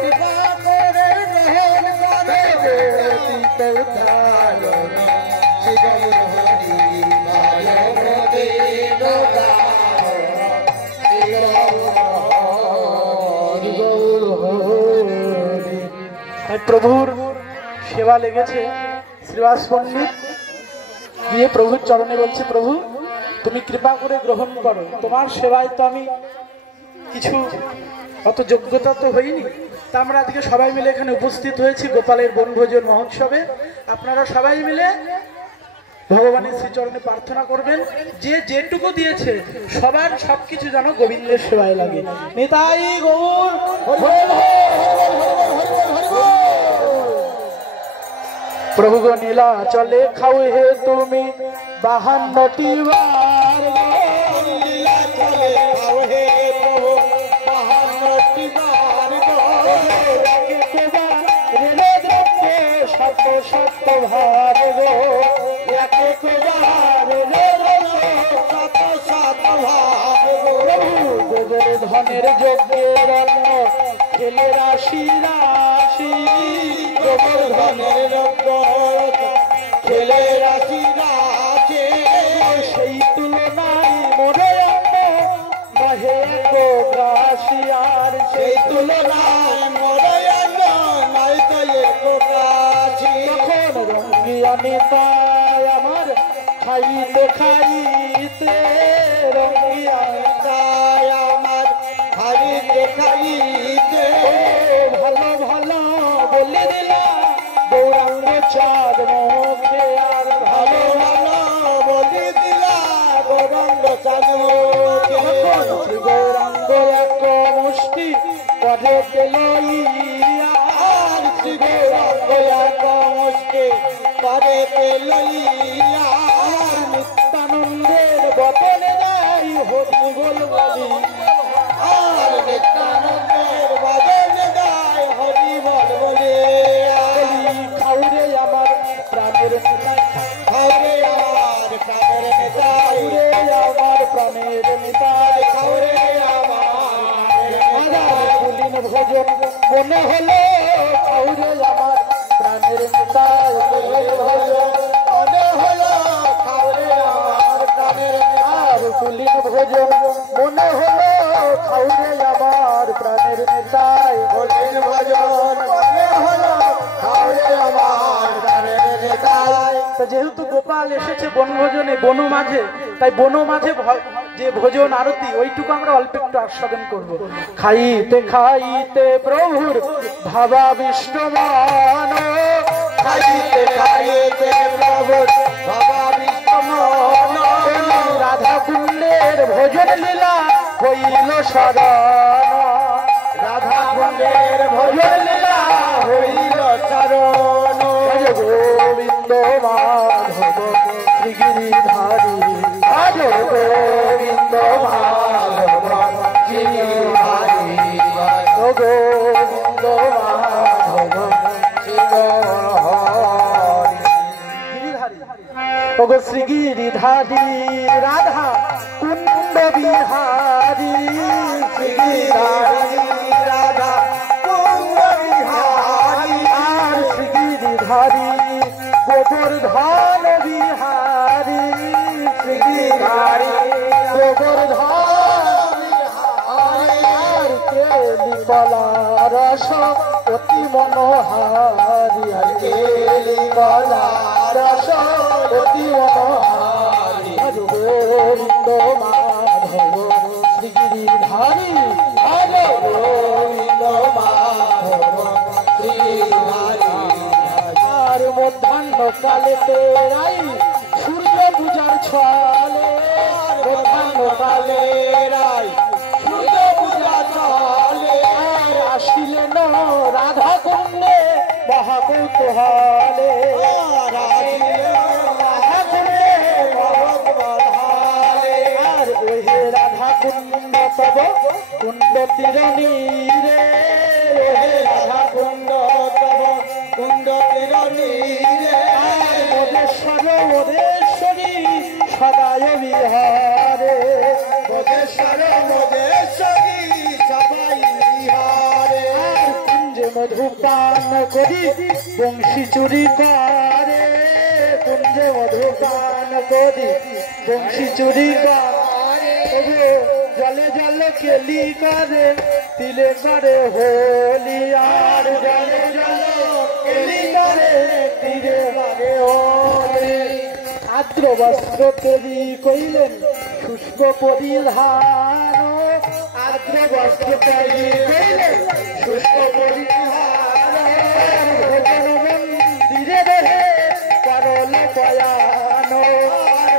কৃপা করে গ্রহণ করে চিত্ত উদ্ধার প্রভুর সেবা লেগেছে। শ্রীবাস পণ্ডিত গিয়ে প্রভুর চরণে বলছে, প্রভু তুমি কৃপা করে গ্রহণ করো, তোমার সেবায় তো আমি কিছু অত যোগ্যতা তো হইনি, তা আমরা আজকে সবাই মিলে এখানে উপস্থিত হয়েছি গোপালের বনভোজন মহোৎসবে। আপনারা সবাই মিলে ভগবানের শ্রীচরণে প্রার্থনা করবেন যে যেটুকু দিয়েছে সবার সবকিছু যেন গোবিন্দের সেবায় লাগে। নিতাই গৌর প্রভু গো নীলা চলে খাও হে তুমি 52টি বার সত্য সত্য ভার গো একে ধনের যজ্ঞের অন্ন খেলে রাশি রাশি ধনের যজ্ঞ খেলে রাশি রাশি সেই তুলনায় মনে মহে রাশি আর সেই তুলনায় মরয়ান নাই তো একরাশি তখন রঙ্গিয়া নেতায় আমার খাইতে খাইতে রঙ্গিয়া তাই আমার হারিতে খাইতে ভালো ভালো বলে দিলা গৌরাঙ্গ চাঁদ মুখে আর ভালো ভালো ভালো বলি দিলা গৌরঙ্গ চাঁদমুখে শ্রী গৌরাঙ্গ এক মুষ্টি পদে লইয়া আর শ্রী গৌরঙ্গ এক মুষ্টি পারেতে লইয়া নিত্যানন্দের বতনে যাই হরি বল বলি আর নিত্যানন্দের বাদন গায় হরি বল বলে খাউরে আমার প্রাণের নিতাই খাওরে আমার প্রাণের নেতাই খাউরে আমার প্রাণের নিতাই খাওরে আমার পুলিন ভোজন মনে হলো খাউরে আমার প্রাণের নিতাই ভোজন মনে হলো খাওরে আমার প্রাণের আর পুলিন ভোজন মনে হলো খাউরে আমার প্রাণের নিতাই ভোজন ভজন মনে হলো খাওরে আমার প্রাণের নেতাই তো যেহেতু গোপাল এসেছে বনভোজনে বন মাঝে, তাই বন মাঝে যে ভোজন আরতি ওইটুকু আমরা অল্প একটু আস্বাদন করব। খাইতে খাইতে প্রভুর ভাবা বিষ্ণুমান খাইতে খাইতে প্রভুর বাবা বিষ্ণুমন রাধা কুণ্ডের ভোজন লীলা হইল শরণ রাধা কুণ্ডের ভজন লীলা হইল চরণ গোবিন্দ মাধব শ্রীগিরিধারী আজ গোবিন্দ মাধব শ্রীহরি গোবিন্দ মাধব ওগো শ্রীগিরিধারী রাধা কুণ্ড বিহারী শ্রীহরি রাধা কুণ্ড বিহারী আর শ্রীগিরিধারী গোবর গোবর্ধন বিহারী শ্রীগিরিধারী গোবর্ধন বিহারী কেলি কলা রস অতি মনোহারী কেলি কলা রস অতি মনোহারী গোবিন্দ মাধব শ্রীগিরিধারী হরে গোবিন্দ মাধব শ্রীগিরিধারী আর মধ্যাহ্ন কালে তেরাই সূর্য পূজার ছলে মধ্যাহ্ন কালে রাই সূর্য পূজার ছলে আর আসিলেন রাধা কুণ্ডে মহাকৌতূহলে আর ওহে রাধা কুণ্ড তব কুণ্ড তীরণীরে ওহে রাধা কুণ্ড তব কুণ্ড তীরণীরে মোদেশ্বর মোদেশ্বরী সদায় বিহারে মোদেশ্বর মোদেশ্বরী সদাই বিহারে কুঞ্জে মধু পান করি বংশী চুরি করে কুঞ্জে মধু পান করি বংশী চুরি করে জলে জলে কেলি করে তিলে করে হোলি আর জলে জলে কেলি করে তিলে করে হোলি আদ্র বস্ত্র তৈরি কইলেন শুষ্ক পরিধান আদ্র বস্ত্র তৈরি কইলেন শুষ্ক পরিধান ভোজন মন্দিরে দেহে করল পয়ান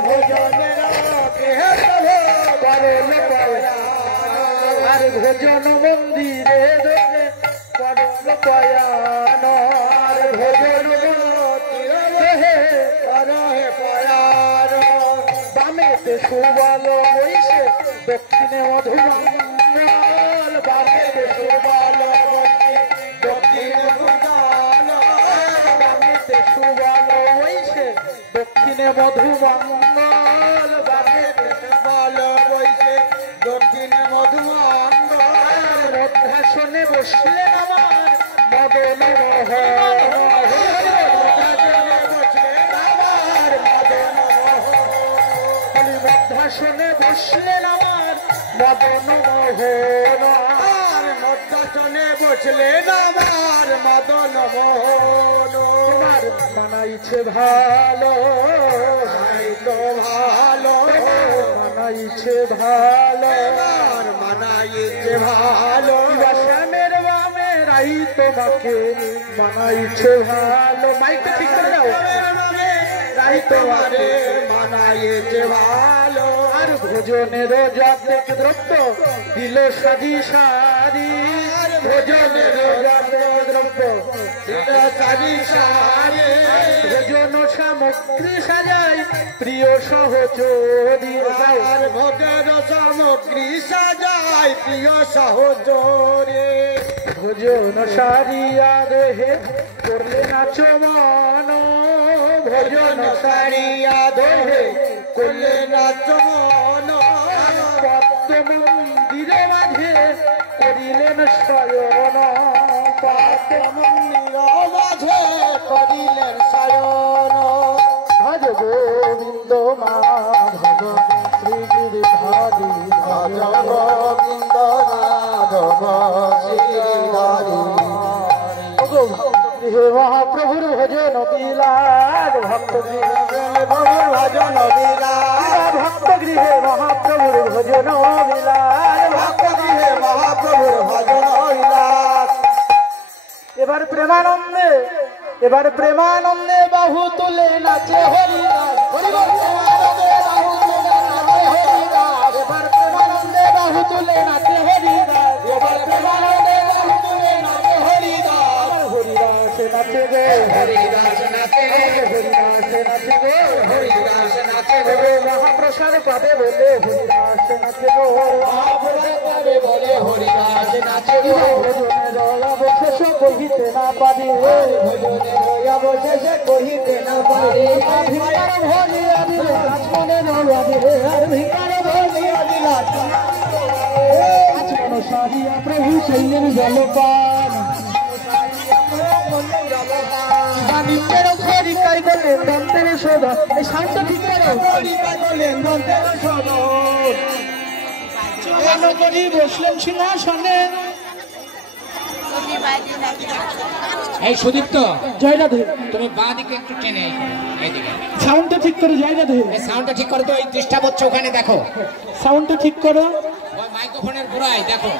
ভোজনের করল পয়ান আর ভোজন মন্দিরে দেহে করল পয়ান আর ভোজন দেহে করহে পয়ান বামেতে সুবল বইছে দক্ষিণে মধুমঙ্গল বামেতে সুবল বইছে দক্ষিণে মধুমঙ্গল বামেতে সুবল বইছে দক্ষিণে মধুমঙ্গল বামেতে সুবল বইছে দক্ষিণে মধুমঙ্গল মধ্যাসনে বসলেন আমার মদন মধ্যাসনে বসলেন আমার মদন মোহন মধ্যাসনে বসলেন আমার মদন মোহন তোমার মানাইছে ভালো তো ভালো মানাইছে ভালো মানাইছে ভালো শ্যামের বামে রাই তোমাকে মানাইছে ভালো মাইকটা ঠিক করে দাও রাই তোমারে মানাইছে ভালো আর ভোজনের জাতেক দ্রব্য দিল সাজি সারি ভোজনের জাতেক দ্রব্য দিল সাজি সারি ভোজন সামগ্রী সাজাই প্রিয় সহচরী আর ভোজন সামগ্রী সাজাই প্রিয় সহচরী ভোজন সারিয়া দেহে করলে নাচমান ভোজন সারিয়া দেহে করলে নাচমান পদ্ম মন্দিরে মাঝে করিলেন শয়ন পদ্ম মন্দির মাঝে করিলেন শয়ন ভজ গোবিন্দ মাধব শ্রীগিরিধারী ভজ গোবিন্দ মাধব শ্রীগিরিধারী হে মহাপ্রভুর ভজন বিলাস ভক্ত প্রভুর ভজন বিলাস ভক্ত গৃহে মহাপ্রভুর ভজন বিলাস ভক্ত গৃহে মহাপ্রভুর ভজন বিলাস এবার প্রেমানন্দে বাহু তুলে নাচে হরিদাস এবার প্রেমানন্দে বাহু তুলে নাচে হরিদাস এবার প্রেমানন্দে বাহু তুলে নাচে হরিদাস হরিদাস নাচে গে হরিদাস নাচে হরিদাস নাচে গো হরিদাস নাচে গো মহাপ্রসাদ পাবে বলে হরিদাস নাচে গো মহাপ্রসাদ পাবে বলে হরিদাস নাচে গো ভজনের অবশেষ কহিতে না পারি ভজনের অবশেষ কহিতে না পারি ভিকার ভরিয়া দিলে আচমনে নয়া দিলে আর ভিকার ভরিয়া দিলা আচমন সারিয়া প্রভু শৈলের জলপান বাণিজ্যের খরিকা পাই করলেন দন্তের সদর। এই সাউন্ডটা ঠিক করো। তরি পাই করলেন দন্তের সদর। চলো করি বসলেন সিংহাসনে। এই সুদীপ্ত, জয় রাধে। তুমি বাঁ দিকে একটু টেনে এইদিকে সাউন্ডটা ঠিক করো। জয় রাধে। এই সাউন্ডটা ঠিক করো তো, এই ডিস্টার্ব হচ্ছে ওখানে দেখো। সাউন্ডটা ঠিক করো। ওই মাইক্রোফোনের গোড়ায় দেখো,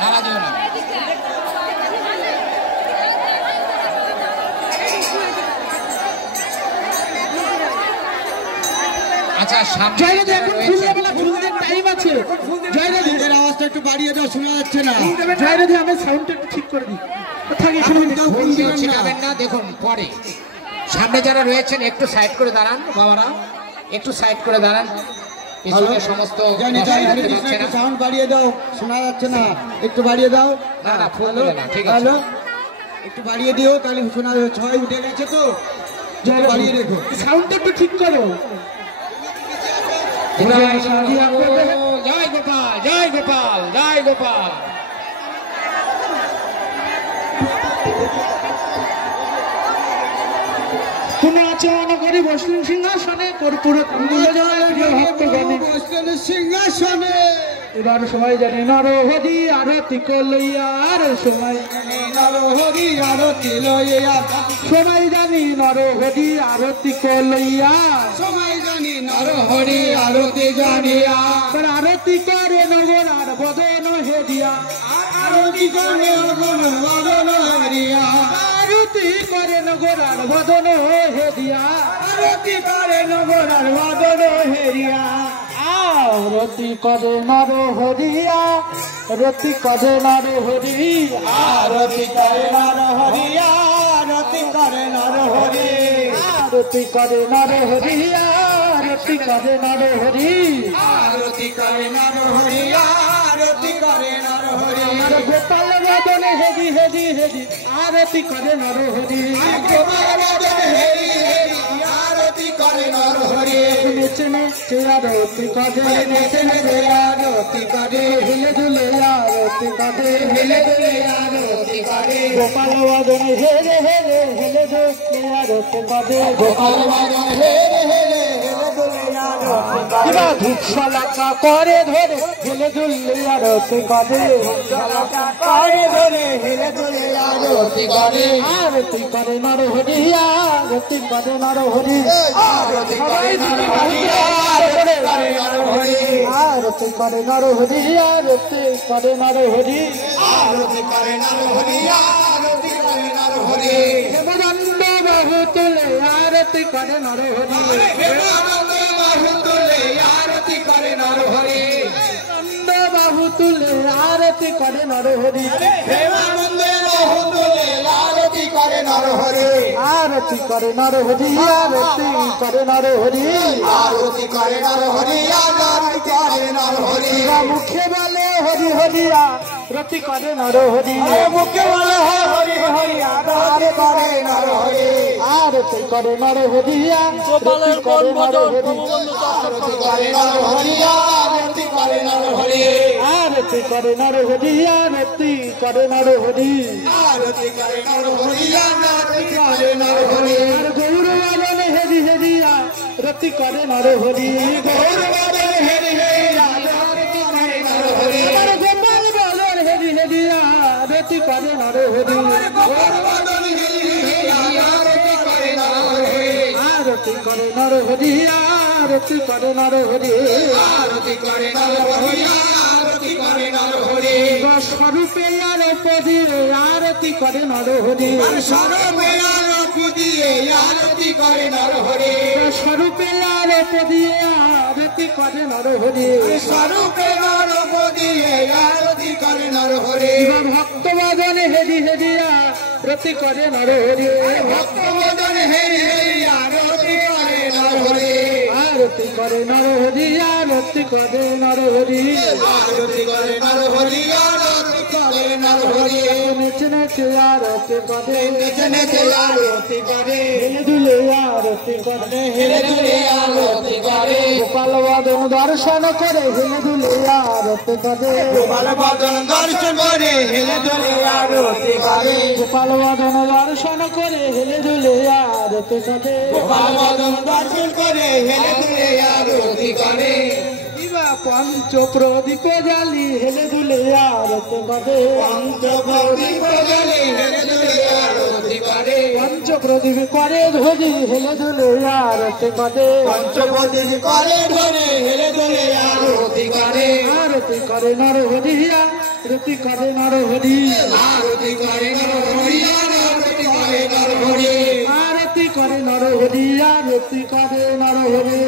নাড়া দিও না। আচ্ছা সামনে জয় রাধে। এখন ফুলবে না, ফুলদের টাইম আছে। জয় রাধে। এর আওয়াজটা একটু বাড়িয়ে দাও, শোনা যাচ্ছে না। জয় রাধে। আমি সাউন্ডটা একটু ঠিক করে দিই। থাকে এখানে ফুল দিয়ে ছিটাবেন না, দেখুন পরে। সামনে যারা রয়েছেন একটু সাইড করে দাঁড়ান বাবারা, একটু সাইড করে দাঁড়ান। পিছনে সমস্ত সাউন্ড বাড়িয়ে দাও, শোনা যাচ্ছে না, একটু বাড়িয়ে দাও। না না ফুল দেবে না, ঠিক আছে। একটু বাড়িয়ে দিও, তাহলে শোনা যাবে। 6 উঠে গেছে তো, বাড়িয়ে রেখো। সাউন্ডটা একটু ঠিক করো। জয় গোপাল, জয় গোপাল, জয় গোপাল। তুমি আচরণ করে বসলেন সিংহাসনে, কর্পূর ভক্তগণে বসলেন সিংহাসনে। এবার সবাই জানে নরহরি আরতি করলইয়া, আর সবাই নরহরি আরতি লইয়া, সবাই জানি নরহরি আরতি করলইয়া, সবাই জানি নরহরি আরতি জানিয়া। আরতি করে নগর আর বদন হেরিয়া, আরতি করে নগর বদন হেরিয়া, আরতি করে নগর আর বদন হেরিয়া, আরতি করে নগর আর বদন হেরিয়া। আরতি করে নরহরিয়া, রতি করে নরহরি, আরতি করে নরহরিয়া, আরতি করে নরহরি, আরতি করে নরহরিয়া, রতি করে নরহরি। আরতি করে নরহরিয়া, আরতি করে নরহরি। গোপাল বদনে হেরি হেরি হেরি, আরতি করে নরহরি। গোপাল বদনে হেরি হেরি, আরতি করে নরহরি। নেচে নেচে আরতি করে, নেচে নেচে আরতি করে, হেলে দুলে আরতি করে, হেলে দুলে আরতি করে। গোপাল বদনে হেরে হেরে হেলে দুলে আরতি করে, গোপাল বদনে হেরে হেরে হেলে দুলে আরতি করে। কিবা ধূপশালাকা করে ধরে হেলে দুলে আরতি করে, করে ধরে হেলে দুলে আরতি করে। আরতি করে নরহরি, আরতি করে নরহরি, আরতি করে নরহরি, আরতি করে নরহরি, আরতি করে নরহরি, আরতি করে নরহরি। আরতি করে নরহরি, আরতি করে নরহরি। হেমদণ্ড বাহু তুলে আরতি করে নরহরি, হেমানন্দ বাহু তুলে আরতি করে নরহরি, হেমদণ্ড বাহু তুলে আরতি করে নরহরি, হেমানন্দ বাহু তুলে আরতি করে নরহরি, আরতি করে নরহরি, আরতি করে নরহরি। আরতি করে নরহরি, আরতি করে নরহরি। মুখে বলে হরি হরিয়া, রতি করে নরহরি, মুখে বলে হরি হরি, আরতি করে নরহরি, আরতি করে নরহরিয়া, গোপালের বন ভজন প্রভুবন্ধু আরতি করে নরহরি, আরতি করে নরহরি, আরতি করে নরহরিয়া, রতি করে নরহরি। আরতি করে নরহরি, আরতি করে নরহরি। আর গৌরবাদন হেরি হেরিয়া, রতি করে নরহরি, গৌরবাদন হেরি হেরি, আরতি করে নরহরি। আমার গোপাল বদন হেরি হেরিয়া, রতি করে নরহরি, গৌরবাদন হেরি হেরি, আরতি করে নরহরি, আরতি করে নরহরিয়া, রতি করে নরহরি। আরতি করে নরহরি, আরতি করে নরহরি। স্বরূপে আর পদিয়ে আরতি করে নরহরি, স্বরূপে আরতি দিয়ে আরতি করে নরহরি, স্বরূপে আর পদিয়ে আরতি করে নরহরি। স্বরূপে আরতি দিয়ে আরতি করে নরহরি। ভক্তবাদনে হেরি হেরিয়া, রতি করে নরহরি, ভক্তবদন হেরি হেরি, আরতি করে নরহরি, আরতি করে নরহরি, আরতি করে নরহরি। আরতি করে নরহরি, আরতি করে নরহরি। নেচে নেচে আরতি করে, নেচে নেচে আরতি করে, হেলে দুলে আরতি করে, হেলে দুলে আরতি করে। গোপাল বদন দর্শন করে হেলে দুলে আরতি করে, গোপাল বদন দর্শন করে হেলে দুলে আরতি করে, গোপাল বদন দর্শন করে হেলে দুলে আরতি আরতি করে গোপাল বদন দর্শন করে হেলে দুলে আরতি করে পঞ্চ প্রদীপ জালি হেলে দুলে আরতি করে পঞ্চ প্রদীপ জ্বালে হেলে দুলে আরতি করে পঞ্চ প্রদীপ করে ধরি হেলে দুলে আরতি করে পঞ্চ প্রদীপ করে ধরে হেলে দুলে আরতি করে আরতি করে নর হরিয়া রতি করে নর হরি আরতি করে নরহরি আরতি করে নরহরি আরতি করে নর হরিয়া রতি করে নর হরি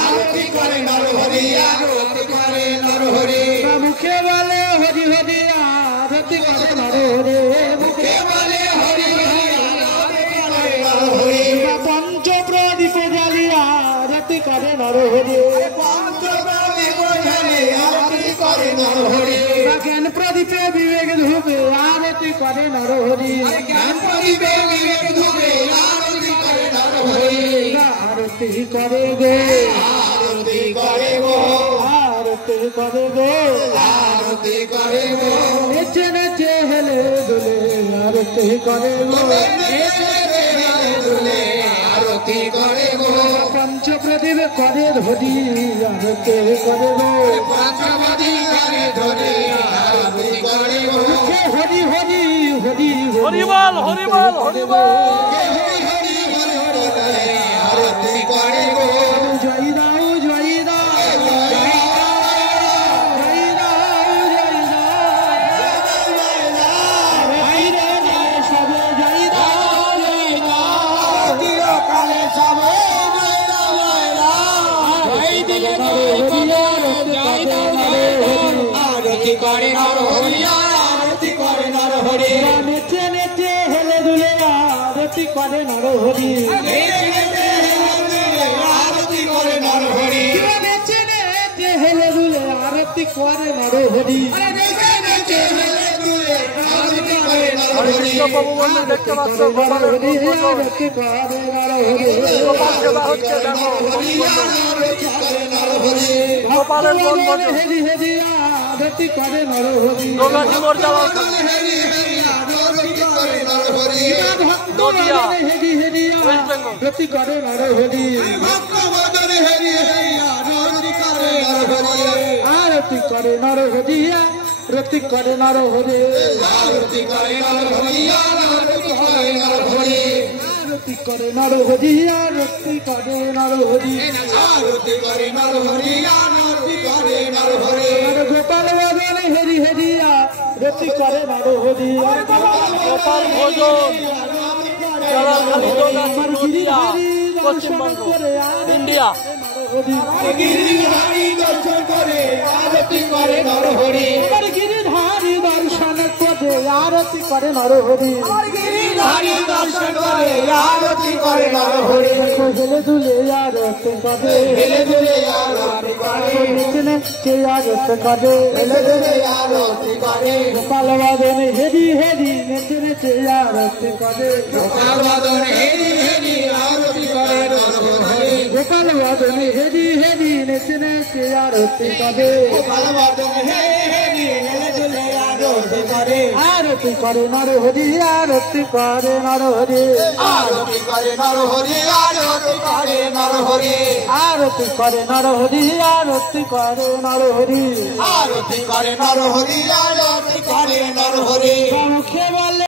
আরতি করে নরহরি আরতি করে নরহরি মুখে বলে হরি হরি আরতি করে নর হরি মুখে বলে হরি হরি আরতি করে নরহরি পঞ্চ প্রদীপ জ্বালিয়া আরতি করে নর হরি পঞ্চ প্রদীপ জ্বালে আরতি করে নরহরি জ্ঞান প্রদীপে বিবেক ধূপে আরতি করে নর হরি জ্ঞান প্রদীপে বিবেক ধূপে আরতি করে নরহরি আরতি করে গে আরতি করে গো আরতি করে গে আরতি করে গো নেচে নেচে হেলে দুলে আরতি করে গো আরতি করে গো পঞ্চ প্রদীপ করে ধরি আরতি করে গো পঞ্চমদি করে ধরে আরতি করে গো হরি হরি হরি হরিবল হরিবল হরিবল আরতি করে গো জয় রাও জয় রাও জয় রাও জয় রাও সবে জয় রাও জয় রাও চিরকালে সবে আরতি করে নরহরি আরতি করে নরহরি নেচে নেচে হেলে দুলে আরতি করে নর হরি আরতি করে নরহরি নেচে নেচে হেলে দুলে আরতি করে নর হরি আরতি করে নরহরি বাবু বললেন দেখতে পাচ্ছ গোপালের ভোজন আরতি করে নর হরি গোপাল সেবা হচ্ছে দেখো আরতি করে নরহরি গোপালের মন ভোজন হেরি হেরি আরতি করে নর হরি দোগাছি মোর যাওয়া আরতি করে নরহরি নদিয়া হেরি হেরি ওয়েস্ট বেঙ্গল আরতি করে নর হরি ভক্তবদন হেরি হেরি আরতি করে নরহরি আরতি করে নর হরি রতি করে নর হরি আরতি করে নরহরি আরতি করে নরহরি আরতি করে নর হরি রতি করে নর হরি আরতি করে নরহরি আরতি করে নরহরি গোপাল বদন হেরি হেরি রতি করে নর হরি গোপাল ভোজন জলালখালি দোগাছি নদিয়া পশ্চিমবঙ্গ ইন্ডিয়া গিরিধারী দর্শন করে আরতি করে নরহরি গিরিধারী দর্শন করে আরতি করে নর হরি গিরিধারী দর্শন করে আরতি করে নরহরি হেলে দুলে আরতি করে হেলে দুলে আরতি করে নেচে নেচে আরতি করে হেলে দুলে আরতি করে গোপাল বদন হেরি হেরি নেচে নেচে আরতি করে গোপাল বদন হেরি হেরি আরতি করে নরহরি গোপাল বদন হেরি হেরি নেচে নেচে আরতি করে গোপাল বদন হেরি হেরি হেলে দুলে আরতি করে আরতি করে নর হরি আরতি করে নর হরি আরতি করে নরহরি আরতি করে নরহরি আরতি করে নর হরি আরতি করে নর হরি আরতি করে নরহরি আরতি করে নরহরি মুখে বলে